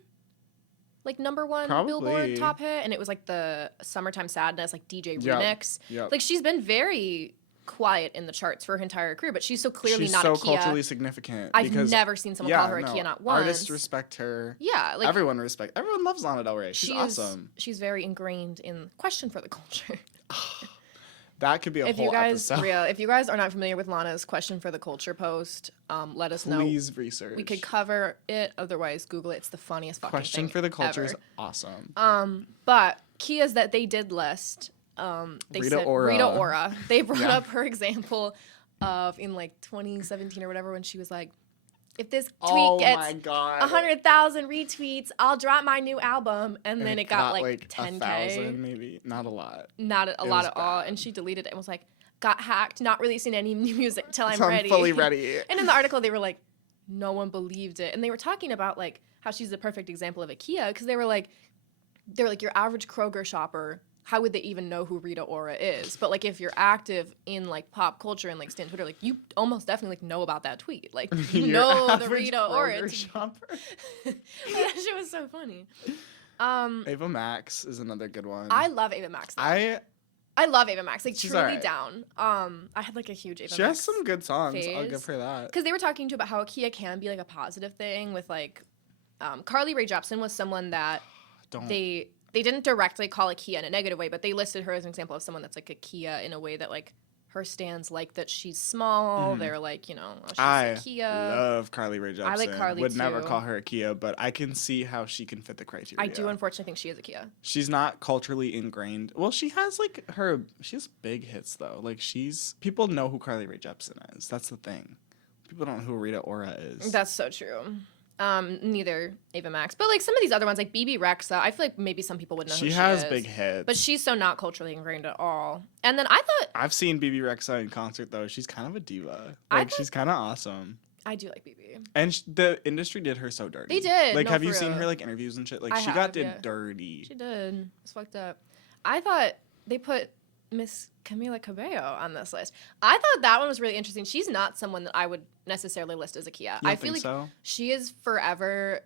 like number one Billboard top hit, and it was like the Summertime Sadness like DJ remix. Yep. Like she's been very quiet in the charts for her entire career, but she's so clearly not a Kia. She's so culturally significant. I've never seen someone call her a Kia not once. Artists respect her. Yeah, like everyone loves Lana Del Rey. She's awesome. She's very ingrained in question for the culture. That could be a whole episode. If you guys are not familiar with Lana's question for the culture post, let us know. Please research. We could cover it. Otherwise, Google it. It's the funniest fucking question thing for the culture ever. is awesome. But Kias that they did list, they said Rita Ora. They brought up her example of in like 2017 or whatever when she was like, if this tweet gets 100,000 retweets, I'll drop my new album. And then it got like 10K. 1,000 maybe. Not a lot. Not a lot at all. And she deleted it and was like, got hacked, not releasing any new music till I'm ready. Fully ready. And in the article, they were like, no one believed it. And they were talking about like how she's the perfect example of a Kia, because they were like, your average Kroger shopper, how would they even know who Rita Ora is? But like if you're active in like pop culture and like stay on Twitter, like you almost definitely like know about that tweet. Like you know the Rita Ora shopper. That shit was so funny. Ava Max is another good one. I love Ava Max. I love Ava Max. Like truly right. Down. I had like a huge Ava Max. She has some good songs. I'll give her that. Because they were talking too about how a Kia can be like a positive thing with like Carly Rae Jepsen was someone that they didn't directly call a Kia in a negative way, but they listed her as an example of someone that's like a Kia in a way that like her stands like that she's small. They're like, you know, she's a Kia. I love Carly Rae Jepsen. I like Carly Would too. never call her a Kia, but I can see how she can fit the criteria. I do unfortunately think she is a Kia. She's not culturally ingrained. Well, she has like she has big hits though. Like people know who Carly Rae Jepsen is. That's the thing. People don't know who Rita Ora is. That's so true. Neither Ava Max, but like some of these other ones, like BB Rexa, I feel like maybe some people would know who she is. She has big hits, but she's so not culturally ingrained at all. And then I've seen BB Rexa in concert though. She's kind of a diva. Like she's kind of awesome. I do like BB. And the industry did her so dirty. They did. Like, have you seen her like interviews and shit? Like she got dirty. She did. It's fucked up. I thought they put Miss Camila Cabello on this list. I thought that one was really interesting. She's not someone that I would necessarily list as a Kia. I feel like she has forever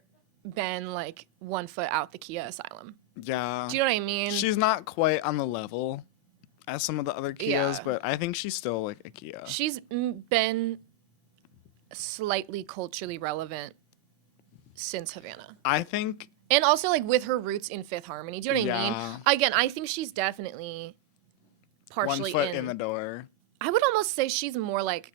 been like 1 foot out the Khia Asylum. Yeah. Do you know what I mean? She's not quite on the level as some of the other Kias, but I think she's still like a Kia. She's been slightly culturally relevant since Havana. I think. And also like with her roots in Fifth Harmony. Do you know what I mean? Again, I think she's definitely partially 1 foot in the door. I would almost say she's more like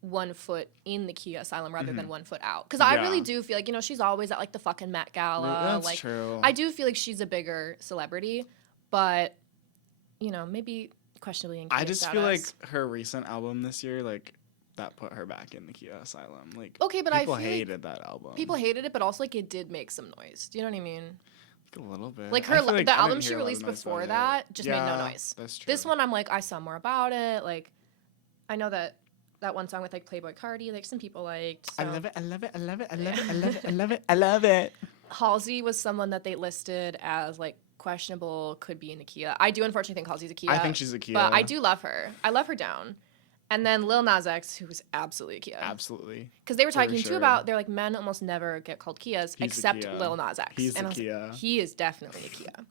1 foot in the Khia Asylum rather than 1 foot out. Because I really do feel like, you know, she's always at like the fucking Met Gala. That's true. I do feel like she's a bigger celebrity, but, you know, maybe questionably in Kia I just status. feel like her recent album this year, like, that put her back in the Khia Asylum. Like, okay, but people I feel hated that album. People hated it, but also like it did make some noise. Do you know what I mean? A little bit. Like the album she released before that just made no noise. That's true. This one I'm like, I saw more about it. Like, I know that one song with like Playboy Cardi, like some people liked. So. I love it. I love it. I love it. I love it. I love it. I love it. I love it. Halsey was someone that they listed as like questionable, could be in the Kia. I do unfortunately think Halsey's a Kia. I think she's a Kia. But I do love her. I love her down. And then Lil Nas X, who was absolutely a Kia. Absolutely. Because they were talking too about, they're like, men almost never get called Kias except Kia. Lil Nas X. He's and a Kia. Like, he is definitely a Kia.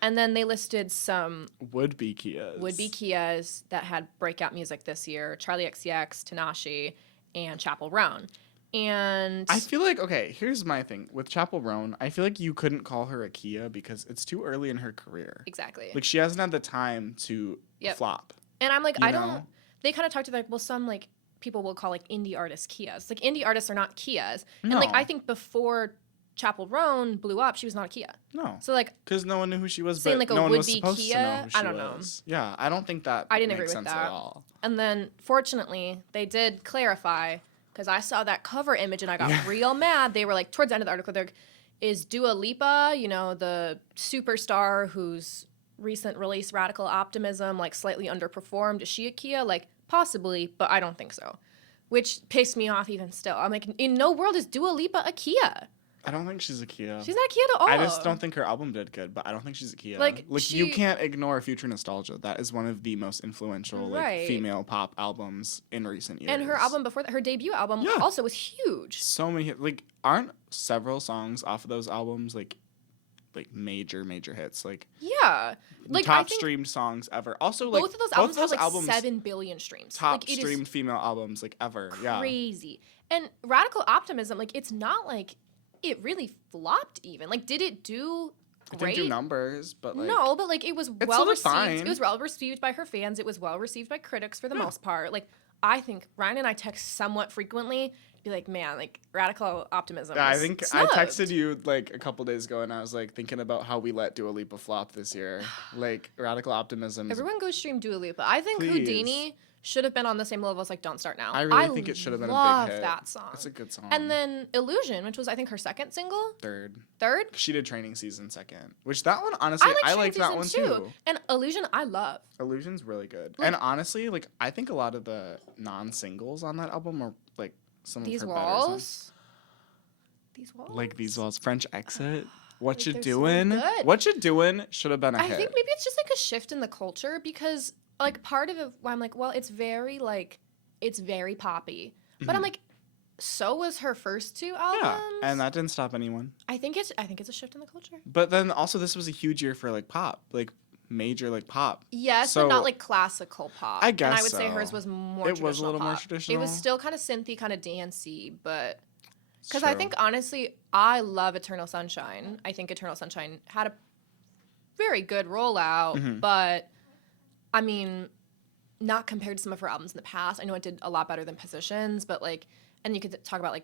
And then they listed some would-be Kias that had breakout music this year: Charlie XCX, Tinashe, and Chappell Roan. And I feel like, okay, here's my thing with Chappell Roan. I feel like you couldn't call her a Kia because it's too early in her career. Exactly. Like she hasn't had the time to flop. And I'm like, They kind of talked to like, well, some like people will call like indie artists Kias. Like indie artists are not Kias. And like I think before Chappell Roan blew up, she was not a Kia. No. So like, because no one knew who she was, saying, but like, no one was would-be supposed Kia, to know who she I don't know. was. Yeah, I don't think that I didn't makes agree with sense that at all. And then fortunately, they did clarify, because I saw that cover image and I got real mad. They were like, towards the end of the article, they're like, is Dua Lipa, you know, the superstar whose recent release Radical Optimism like slightly underperformed. Is she a Kia? Like possibly, but I don't think so. Which pissed me off even still. I'm like, in no world is Dua Lipa a Kia. I don't think she's a Kia. She's not Kia at all. I just don't think her album did good, but I don't think she's a Kia. Like you can't ignore Future Nostalgia. That is one of the most influential female pop albums in recent years. And her album before that, her debut album also was huge. So many aren't several songs off of those albums like major hits, top streamed songs ever. Also, both of those albums have like 7 billion streams. Top streamed female albums ever. Crazy. And Radical Optimism, it's not like it really flopped even. Did it do great? It didn't do numbers, but no, but it was well received. Fine. It was well received by her fans. It was well received by critics for the most part. I think Ryan and I text somewhat frequently. Be like, man, Radical Optimism. Yeah, I think snubbed. I texted you a couple days ago, and I was thinking about how we let Dua Lipa flop this year. Radical Optimism. Everyone go stream Dua Lipa. I think Houdini should have been on the same level as Don't Start Now. I really think it should have been a big hit. Love that song. It's a good song. And then Illusion, which was I think her second single. Third. She did Training Season second, which that one honestly I liked that one too. And Illusion I love. Illusion's really good. And honestly, I think a lot of the non-singles on that album are some of her better songs. These Walls. These Walls. French Exit. What You Doing? So What You Doing should have been a hit. I think maybe it's just a shift in the culture because part of it why I'm well, it's very it's very poppy. But I'm so was her first two albums. Yeah, and that didn't stop anyone. I think it's a shift in the culture. But then also this was a huge year for pop. Major pop. Yes, so, but not classical pop. I guess and I would say hers was more traditional. It was a little more traditional. It was still kind of synthy, kind of dancey, but because I think honestly, I love Eternal Sunshine. I think Eternal Sunshine had a very good rollout, but I mean, not compared to some of her albums in the past. I know it did a lot better than Positions, but and you could talk about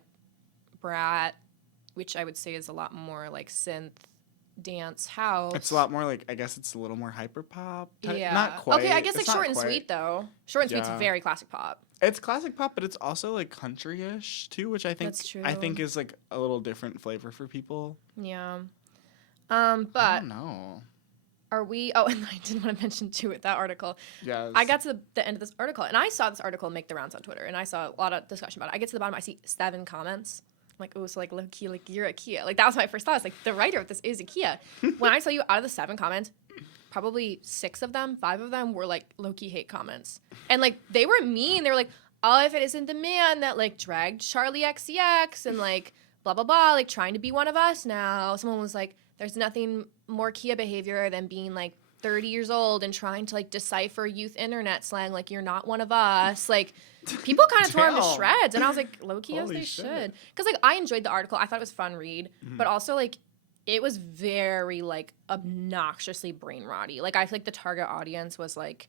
Brat, which I would say is a lot more synth. Dance house. It's a lot more I guess it's a little more hyper pop. Yeah. Not quite. Okay, I guess Short and Sweet though. Short and Sweet's very classic pop. It's classic pop, but it's also country-ish too, which I think That's true. I think is a little different flavor for people. Yeah. But I don't know. Are we? Oh, and I did want to mention too that article. Yes. I got to the end of this article, and I saw this article make the rounds on Twitter, and I saw a lot of discussion about it. I get to the bottom, I see 7 comments. Oh, so low key, you're a Kia. That was my first thought. It's the writer of this is a Kia. When I saw you out of the 7 comments, probably 5 of them were low key hate comments. And they were mean. They were oh, if it isn't the man that dragged Charlie XCX and blah blah blah, trying to be one of us now. Someone was there's nothing more Kia behavior than being 30 years old and trying to decipher youth internet slang you're not one of us. People kind of tore him to shreds, and I was low key as they should, because I enjoyed the article. I thought it was a fun read, but also it was very obnoxiously brain rotty. I feel the target audience was late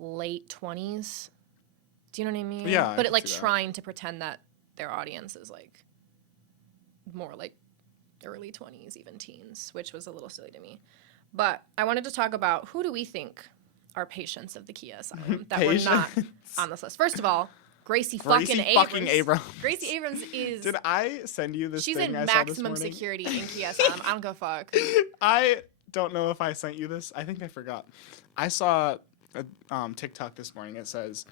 20s. Do you know what I mean? Yeah. But it trying to pretend that their audience is more early 20s, even teens, which was a little silly to me. But I wanted to talk about who do we think are patients of the Khia Asylum that were not on this list. First of all, Gracie fucking Abrams. Gracie Abrams is... Did I send you this She's thing in maximum security in Khia Asylum. I don't give a fuck. I don't know if I sent you this. I think I forgot. I saw a TikTok this morning. It says,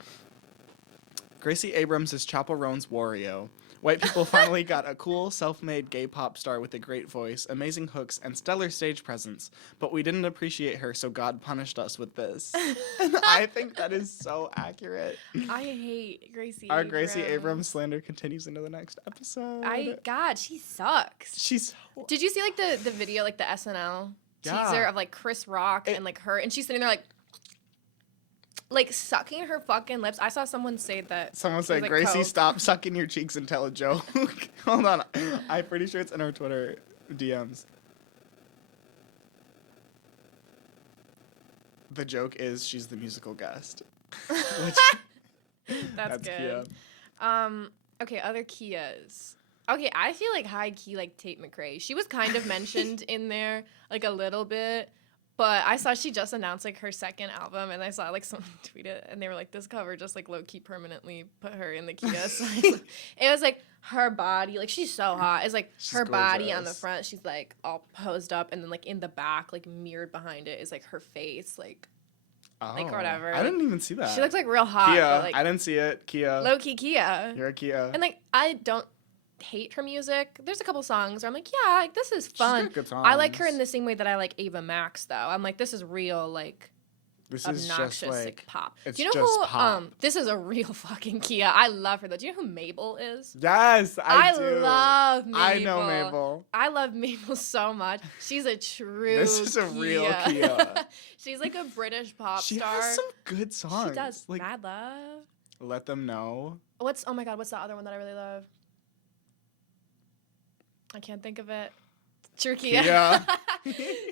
Gracie Abrams is Chappell Roan's Wario. White people finally got a cool, self-made gay pop star with a great voice, amazing hooks, and stellar stage presence. But we didn't appreciate her, so God punished us with this. And I think that is so accurate. I hate Gracie Our Gracie Abrams slander continues into the next episode. God, she sucks. She's... Did you see the video, the SNL teaser of Chris Rock and her, and she's sitting there sucking her fucking lips. I saw someone say that. Someone said, Gracie, Coke. Stop sucking your cheeks and tell a joke. Hold on. I'm pretty sure it's in our Twitter DMs. The joke is she's the musical guest. That's good. Kia. Okay, other Kias. Okay, I feel high key Tate McRae. She was kind of mentioned in there a little bit. But I saw she just announced her second album, and I saw someone tweet it, and they were this cover just low key permanently put her in the Kia. So it was her body, like she's so hot. It's like She's her body on the gorgeous. front, she's like all posed up, and then like in the back, like mirrored behind it is like her face, like Oh, or whatever. I didn't even see that. she looks like real hot. Kia. But, like, I didn't see it. Kia. low key Kia. You're a Kia. And like I don't hate her music. There's a couple songs where I'm like, yeah, like this is fun. got good I like her in songs. the same way that I like Ava Max though. I'm like, this is real like This is obnoxious just like pop. it's Do you know just who pop. this is a real fucking Kia. I love her though. Do you know who Mabel is? Yes, I do. love Mabel. I know Mabel. I love Mabel so much. She's a true This is a real Kia. She's like a British pop She star. has some good songs. She does. Like Mad Love. Let Them Know. Oh my god, what's the other one that I really love? I can't think of it. Turkey. Kia.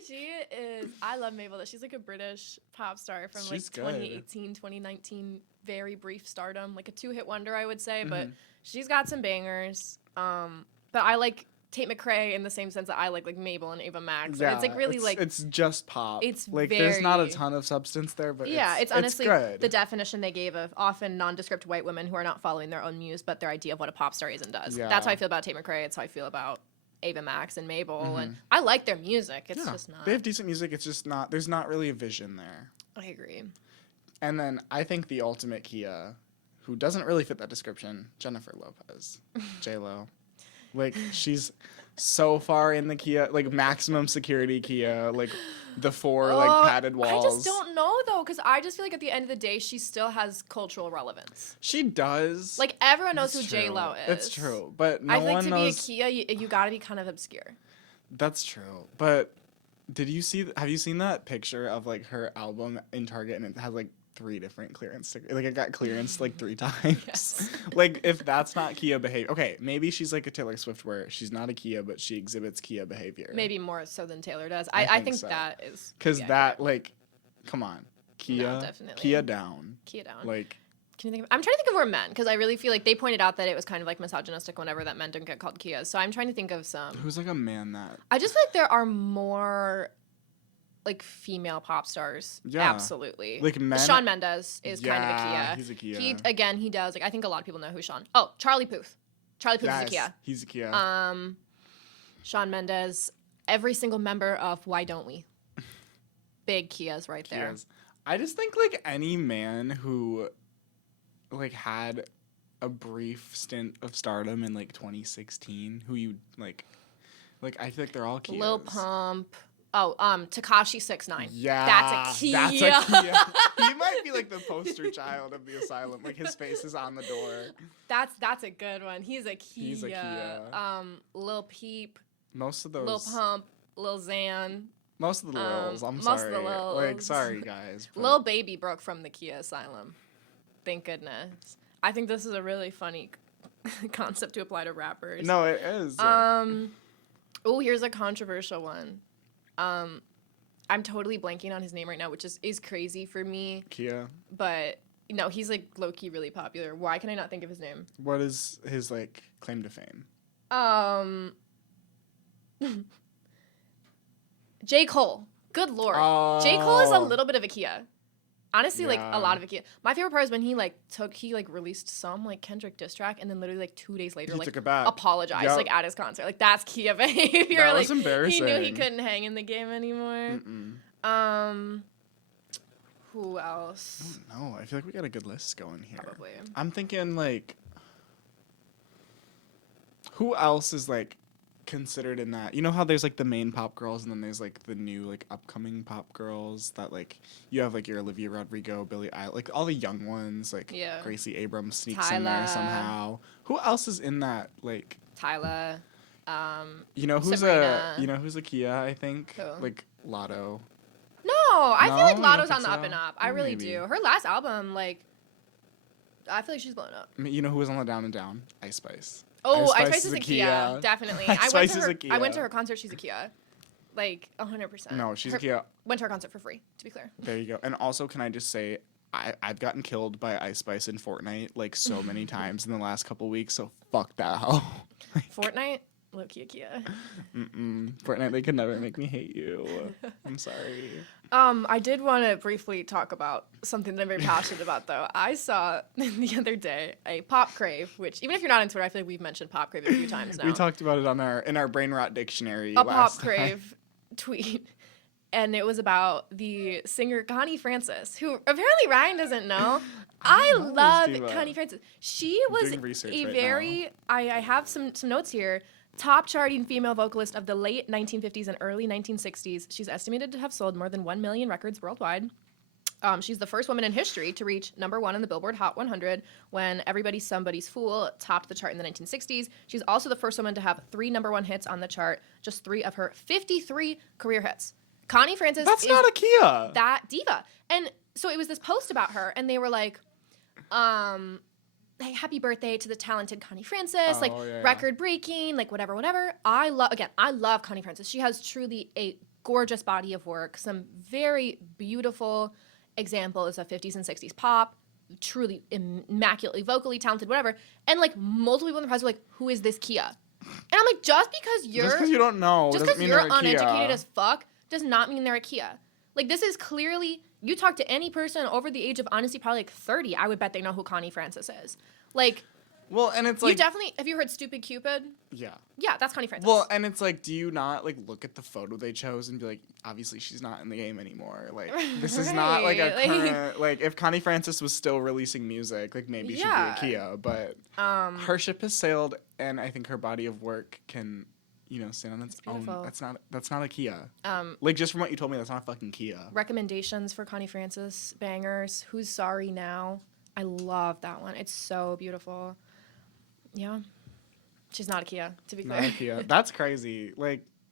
She is. I love Mabel. She's like a British pop star from She's like good. 2018, 2019. Very brief stardom, like a 2-hit wonder, I would say. But Mhm. she's got some bangers. But I like Tate McRae in the same sense that I like Mabel and Ava Max. And it's like really like it's just pop. it's like there's not a very- ton of substance there, but yeah, it's honestly good. the definition they gave of often nondescript white women who are not following their own muse, but their idea of what a pop star is and does. Yeah. That's how I feel about Tate McRae. It's how I feel about Ava Max and Mabel, Mm-hmm. and I like their music. It's Yeah, just not. They have decent music. It's just not. There's not really a vision there. I agree. And then I think the ultimate Kia, who doesn't really fit that description, Jennifer Lopez, J Lo, like she's so far in the Kia, like maximum security Kia, like the four like padded walls. I just don't know though, because I just feel like at the end of the day, she still has cultural relevance. She does. Like everyone knows It's who J Lo is. It's true, but no I think one to knows. be a Kia, you gotta be kind of obscure. That's true, but did you see? Have you seen that picture of like her album in Target, and it has like 3 different clearance stickers? Like it got clearance like 3 times. Yes. Like if that's not Kia behavior, okay, maybe she's like a Taylor Swift where she's not a Kia, but she exhibits Kia behavior. Maybe more so than Taylor does. I I think think so. that is Because yeah, that like, come on, Kia, definitely. Kia down. Kia down. Like Can you think of, I'm trying to think of more men because I really feel like they pointed out that it was kind of like misogynistic whenever that men don't get called Kias. So I'm trying to think of some. who's like a man that I just feel like there are more like female pop stars. Yeah. Absolutely. like men. Shawn Mendes is kind of a Yeah, Kia. he's a Kia. He does like I think a lot of people know who Shawn. Oh, Charlie Puth. Charlie Puth is a Yes, Kia. he's a Kia. Shawn Mendes, every single member of Why Don't We? Big Kias right there. Kias. I just think like any man who like had a brief stint of stardom in like 2016, who you like I feel like they're all Kias. Lil Pump. Oh, Tekashi 6ix9ine. Yeah, That's a Kia. That's a Kia. He might be like the poster child of the asylum. Like his face is on the door. That's a good one. He's a Kia. He's a Kia. Lil Peep, Most of those. Lil Pump, Lil Xan, Most of the Lils. I'm most sorry. of the Lils. Like sorry guys. but- Lil Baby broke from the Kia Asylum. Thank goodness. I think this is a really funny concept to apply to rappers. No, it is. Oh, here's a controversial one. I'm totally blanking on his name right now, which is crazy for me. Kia. But no, he's like low key really popular. Why can I not think of his name? What is his like claim to fame? J. Cole. Good lord. J. Cole is a little bit of a Kia. Honestly, like Yeah. a lot of a Kia. My favorite part is when he released some like Kendrick diss track and then literally like 2 days later He like took it back. apologized Yep. like at his concert. Like that's Kia behavior. That like was embarrassing. he knew he couldn't hang in the game anymore. Who else? No, I feel like we got a good list going here. Probably. I'm thinking like, who else is like considered in that? You know how there's like the main pop girls and then there's like the new like upcoming pop girls that like you have like your Olivia Rodrigo, Billie Eilish, like all the young ones like Yeah. Gracie Abrams sneaks in there Tyla. somehow. Who else is in that like? Tyla. You know who's Sabrina. who's a Kia? I think Who? like Lotto. No, I No, feel like you Lotto's don't on the think up so? and up. I really Maybe. do. Her last album, like, I feel like she's blown up. I mean, you know who was on the Down and Down? Ice Spice. Oh, Ice Ice Spice Spice is a Kia, definitely. Ice I Spice went is to a her. Kia. I went to her concert. She's a Kia, like 100%. No, she's Her- a Kia. Went to her concert for free. To be clear. There you go. And also, can I just say, I've gotten killed by Ice Spice in Fortnite like so many times in the last couple weeks. So fuck that hoe. Fortnite. low-key a Kia. Fortnite, they could never make me hate you. I'm sorry. I did want to briefly talk about something that I'm very passionate about, though. I saw the other day a Pop Crave, which, even if you're not into it, I feel like we've mentioned Pop Crave a few times now. We talked about it in our Brain Rot dictionary a last Pop Crave tweet. And it was about the singer Connie Francis, who apparently Ryan doesn't know. I love Connie Francis. She was I have some notes here. Top charting female vocalist of the late 1950s and early 1960s. She's estimated to have sold more than 1 million records worldwide. She's the first woman in history to reach number 1 on the Billboard Hot 100 when Everybody's Somebody's Fool topped the chart in the 1960s. She's also the first woman to have 3 number 1 hits on the chart, just 3 of her 53 career hits. Connie Francis That's not a Kia. That diva. And so it was this post about her, and they were like, happy birthday to the talented Connie Francis, record breaking, whatever. I love Connie Francis. She has truly a gorgeous body of work, some very beautiful examples of 50s and 60s pop, truly immaculately vocally talented, whatever. And multiple people in the press were like, who is this Kia? And I'm like, just because you don't know, just because you're uneducated as fuck does not mean they're a Kia. This is clearly, you talk to any person over the age of honestly probably 30, I would bet they know who Connie Francis is. Well, and it's you definitely, have you heard Stupid Cupid? Yeah. Yeah, that's Connie Francis. Well, and it's do you not look at the photo they chose and be like, obviously she's not in the game anymore. This is not a current, if Connie Francis was still releasing music, maybe she'd be a Kia, but her ship has sailed, and I think her body of work can, stand on its own. That's not a Kia. Just from what you told me, that's not a fucking Kia. Recommendations for Connie Francis bangers. Who's Sorry Now? I love that one. It's so beautiful. Yeah. She's not a Kia, to be clear. Not a Kia. That's crazy.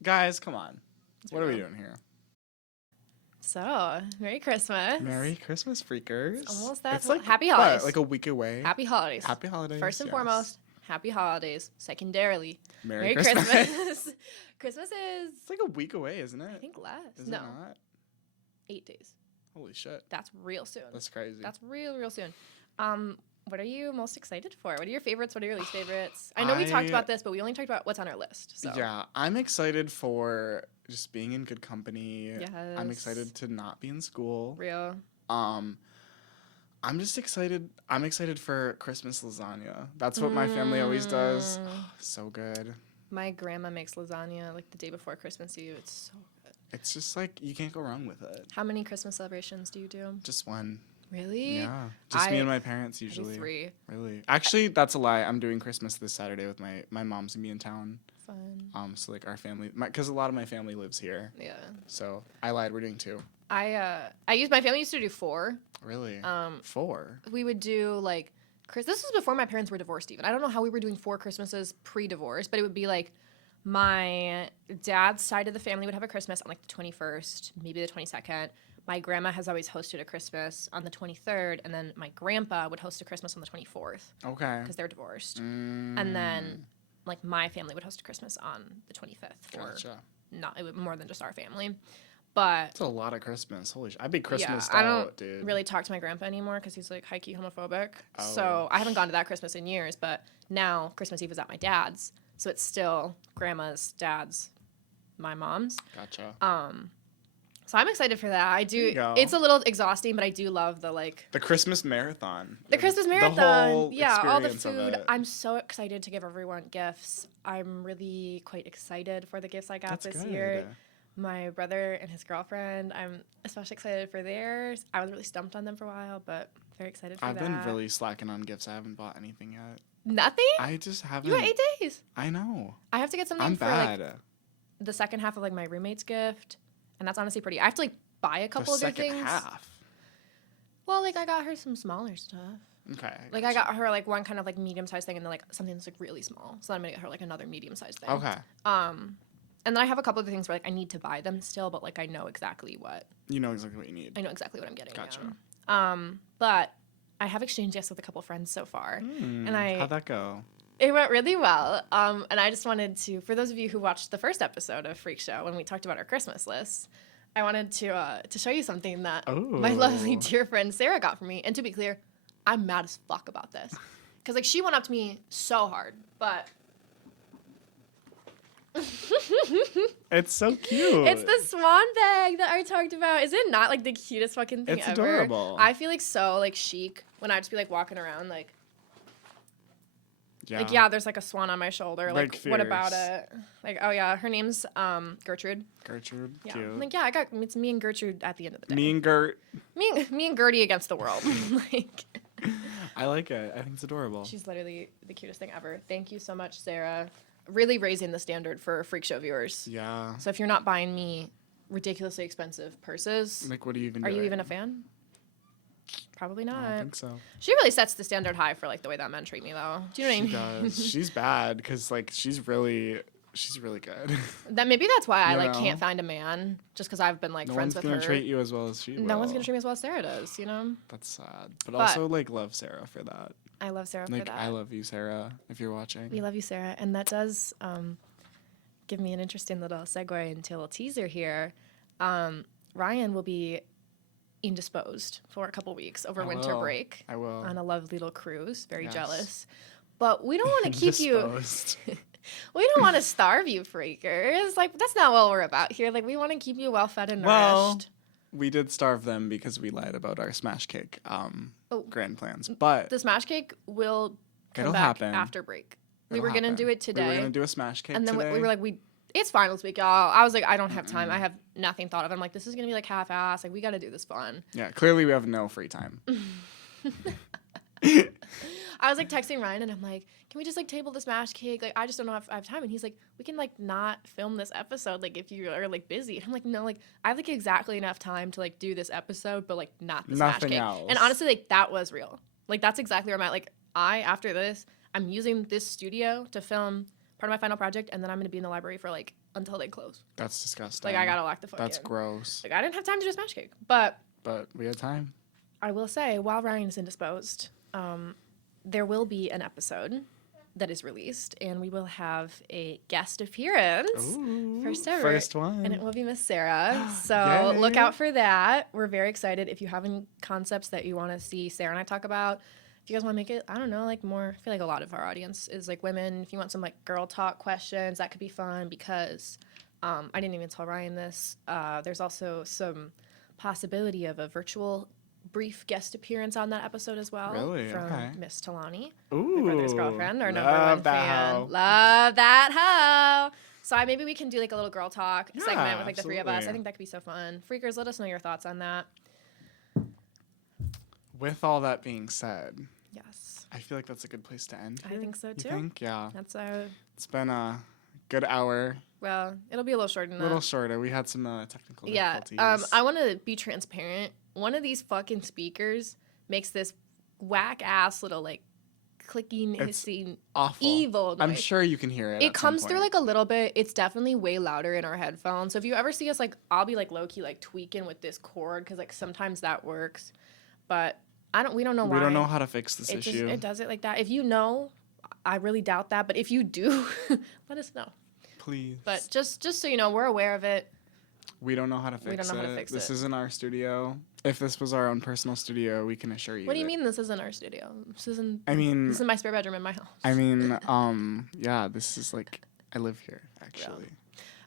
Guys, come on. What are we doing here? So, Merry Christmas. Merry Christmas, freakers. It's almost that. It's Happy Holidays. What, a week away? Happy Holidays. Happy Holidays. First and foremost, Happy Holidays. Secondarily, Merry Christmas. Christmas is... It's a week away, isn't it? I think less. Is it not? 8 days. Holy shit. That's real soon. That's crazy. That's real soon. What are you most excited for? What are your favorites? What are your least favorites? I know we talked about this, but we only talked about what's on our list. So. Yeah, I'm excited for just being in good company. Yes. I'm excited to not be in school. Real. I'm just excited. I'm excited for Christmas lasagna. That's what my family always does. Oh, so good. My grandma makes lasagna the day before Christmas Eve. It's so good. It's just you can't go wrong with it. How many Christmas celebrations do you do? Just one. Really? Yeah. Just me and my parents usually. I do 3. Really? Actually, that's a lie. I'm doing Christmas this Saturday with my mom's gonna be in town. Fun. So our family, because a lot of my family lives here. Yeah. So I lied. We're doing 2. My family used to do 4. Really? 4. We would do this was before my parents were divorced even. I don't know how we were doing 4 Christmases pre-divorce, but it would be my dad's side of the family would have a Christmas on the 21st, maybe the 22nd. My grandma has always hosted a Christmas on the 23rd, and then my grandpa would host a Christmas on the 24th. Okay. Because they're divorced. And then my family would host a Christmas on the 25th. Gotcha. More than just our family. But it's a lot of Christmas. Holy shit. I'd be Christmas I don't out, dude. really talk to my grandpa anymore because he's high-key homophobic. Oh. So I haven't gone to that Christmas in years, but now Christmas Eve is at my dad's. So it's still grandma's, dad's, my mom's. Gotcha. So I'm excited for that. I do. It's a little exhausting, but I do love the Christmas marathon. The Christmas marathon. The whole all the experience of food. it. I'm so excited to give everyone gifts. I'm really quite excited for the gifts I got this year. My brother and his girlfriend, I'm especially excited for theirs. I was really stumped on them for a while, but very excited for that. I've been really slacking on gifts. I haven't bought anything yet. Nothing? I just haven't. You got 8 days. I know. I have to get something I'm for bad. The second half of my roommate's gift, and that's honestly pretty. I have to buy a couple of other things. The second half? Well, I got her some smaller stuff. Okay. I got her one kind of medium-sized thing, and then something that's really small. So I'm gonna get her another medium-sized thing. Okay. And then I have a couple of things where I need to buy them still, but I know exactly what. You know exactly what you need. I know exactly what I'm getting. Gotcha. Yeah. But I have exchanged gifts with a couple friends so far, and how'd that go? It went really well. And I just wanted to, for those of you who watched the first episode of Freak Show when we talked about our Christmas lists, I wanted to show you something that my lovely dear friend Sarah got for me. And to be clear, I'm mad as fuck about this, because she went up to me so hard, but It's so cute. It's the swan bag that I talked about. Is it not like the cutest fucking thing It's ever? adorable. I feel like so like chic when I just be like walking around like Yeah. like yeah, there's like a swan on my shoulder. Like what about fierce. it? Like oh yeah, her name's Gertrude. Gertrude, Yeah. cute. I'm like yeah, it's me and Gertrude at the end of the day. Me and Gert. Me and Gertie against the world. Like I like it. I think it's adorable. she's literally the cutest thing ever. Thank you so much, Sarah. Really raising the standard for freak show viewers. Yeah. So if you're not buying me ridiculously expensive purses, Like, what are you even are doing? you even a fan? Probably not. I don't think so. She really sets the standard high for like the way that men treat me, though. Do you know what She I mean? does. She's bad because, like, she's really good. That maybe that's why I You like know? can't find a man, just because I've been like No friends one's with gonna her. treat you as well as she will. No one's gonna treat me as well as Sarah does. You know. That's sad. But But- also, like, love Sarah for that. I love Sarah for Like, that. I love you, Sarah, if you're watching. We love you, Sarah, and that does give me an interesting little segue into a little teaser here. Ryan will be indisposed for a couple weeks over I winter will. break I will. on a lovely little cruise. Very Yes. jealous, but we don't want to keep you. Indisposed. We don't want to starve you, freakers. Like that's not what we're about here. Like we want to keep you well fed and Well, nourished. We did starve them because we lied about our smash cake Oh. grand plans. But The smash cake will come It'll back happen. after break. We it'll were gonna happen. do it today. We were gonna do a smash cake and then today. we were like, it's finals week, y'all. I was like, I don't have time. I have nothing thought of. I'm like, this is gonna be like half-ass. Like, we got to do this fun. Yeah, clearly we have no free time. I was like texting Ryan, and I'm like, can we just like table the smash cake? Like, I just don't know if I have time. And he's like, we can like not film this episode. Like, if you are like busy. And I'm like, no, like I have like exactly enough time to like do this episode, but like not the smash Nothing cake. else. And honestly, like that was real. Like that's exactly where I'm at. Like after this, I'm using this studio to film part of my final project, and then I'm gonna be in the library for like until they close. That's disgusting. Like I gotta lock the fuck That's in. gross. Like I didn't have time to do a smash cake, but But we had time. I will say while Ryan is indisposed, there will be an episode that is released, and we will have a guest appearance. Ooh, First ever. First one. And it will be Miss Sarah. So Yay. look out for that. We're very excited. If you have any concepts that you want to see Sarah and I talk about, if you guys want to make it, I don't know, like more, I feel like a lot of our audience is like women. If you want some like girl talk questions, that could be fun because I didn't even tell Ryan this. There's also some possibility of a virtual brief guest appearance on that episode as well. Really? From Okay. Miss Talani. Ooh, My brother's girlfriend, our number love one that fan. hoe. Love that hoe. So maybe we can do like a little girl talk Yeah, segment with like the three of us. I absolutely. think that could be so fun. Freakers, let us know your thoughts on that. With all that being said, Yes, I feel like that's a good place to end. I here. think so You too. think? Yeah. That's It's been a good hour. well, it'll be a little shorter than A little that. shorter. We had some technical Yeah. difficulties. I want to be transparent. One of these fucking speakers makes this whack ass little like clicking, It's hissing, awful. evil noise. I'm sure you can hear it. It at some comes through point. like a little bit. It's definitely way louder in our headphones. So if you ever see us like, I'll be like low key like tweaking with this cord because like sometimes that works, but we don't know why. We don't know how to fix this it just issue. it does it like that. If you know, I really doubt that. But if you do, let us know. Please. But just so you know, we're aware of it. we don't know how to fix it. We don't know how to fix This it. isn't our studio. If this was our own personal studio, we can assure you. What do you that- mean this isn't our studio? This isn't. I mean, This is my spare bedroom in my house. yeah, this is like I live here actually.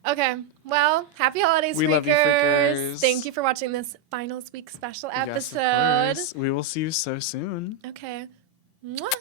Okay. Well, happy holidays, We freakers. love you, freakers. Thank you for watching this finals week special Yes, of episode. course. We will see you so soon. Okay. Mwah.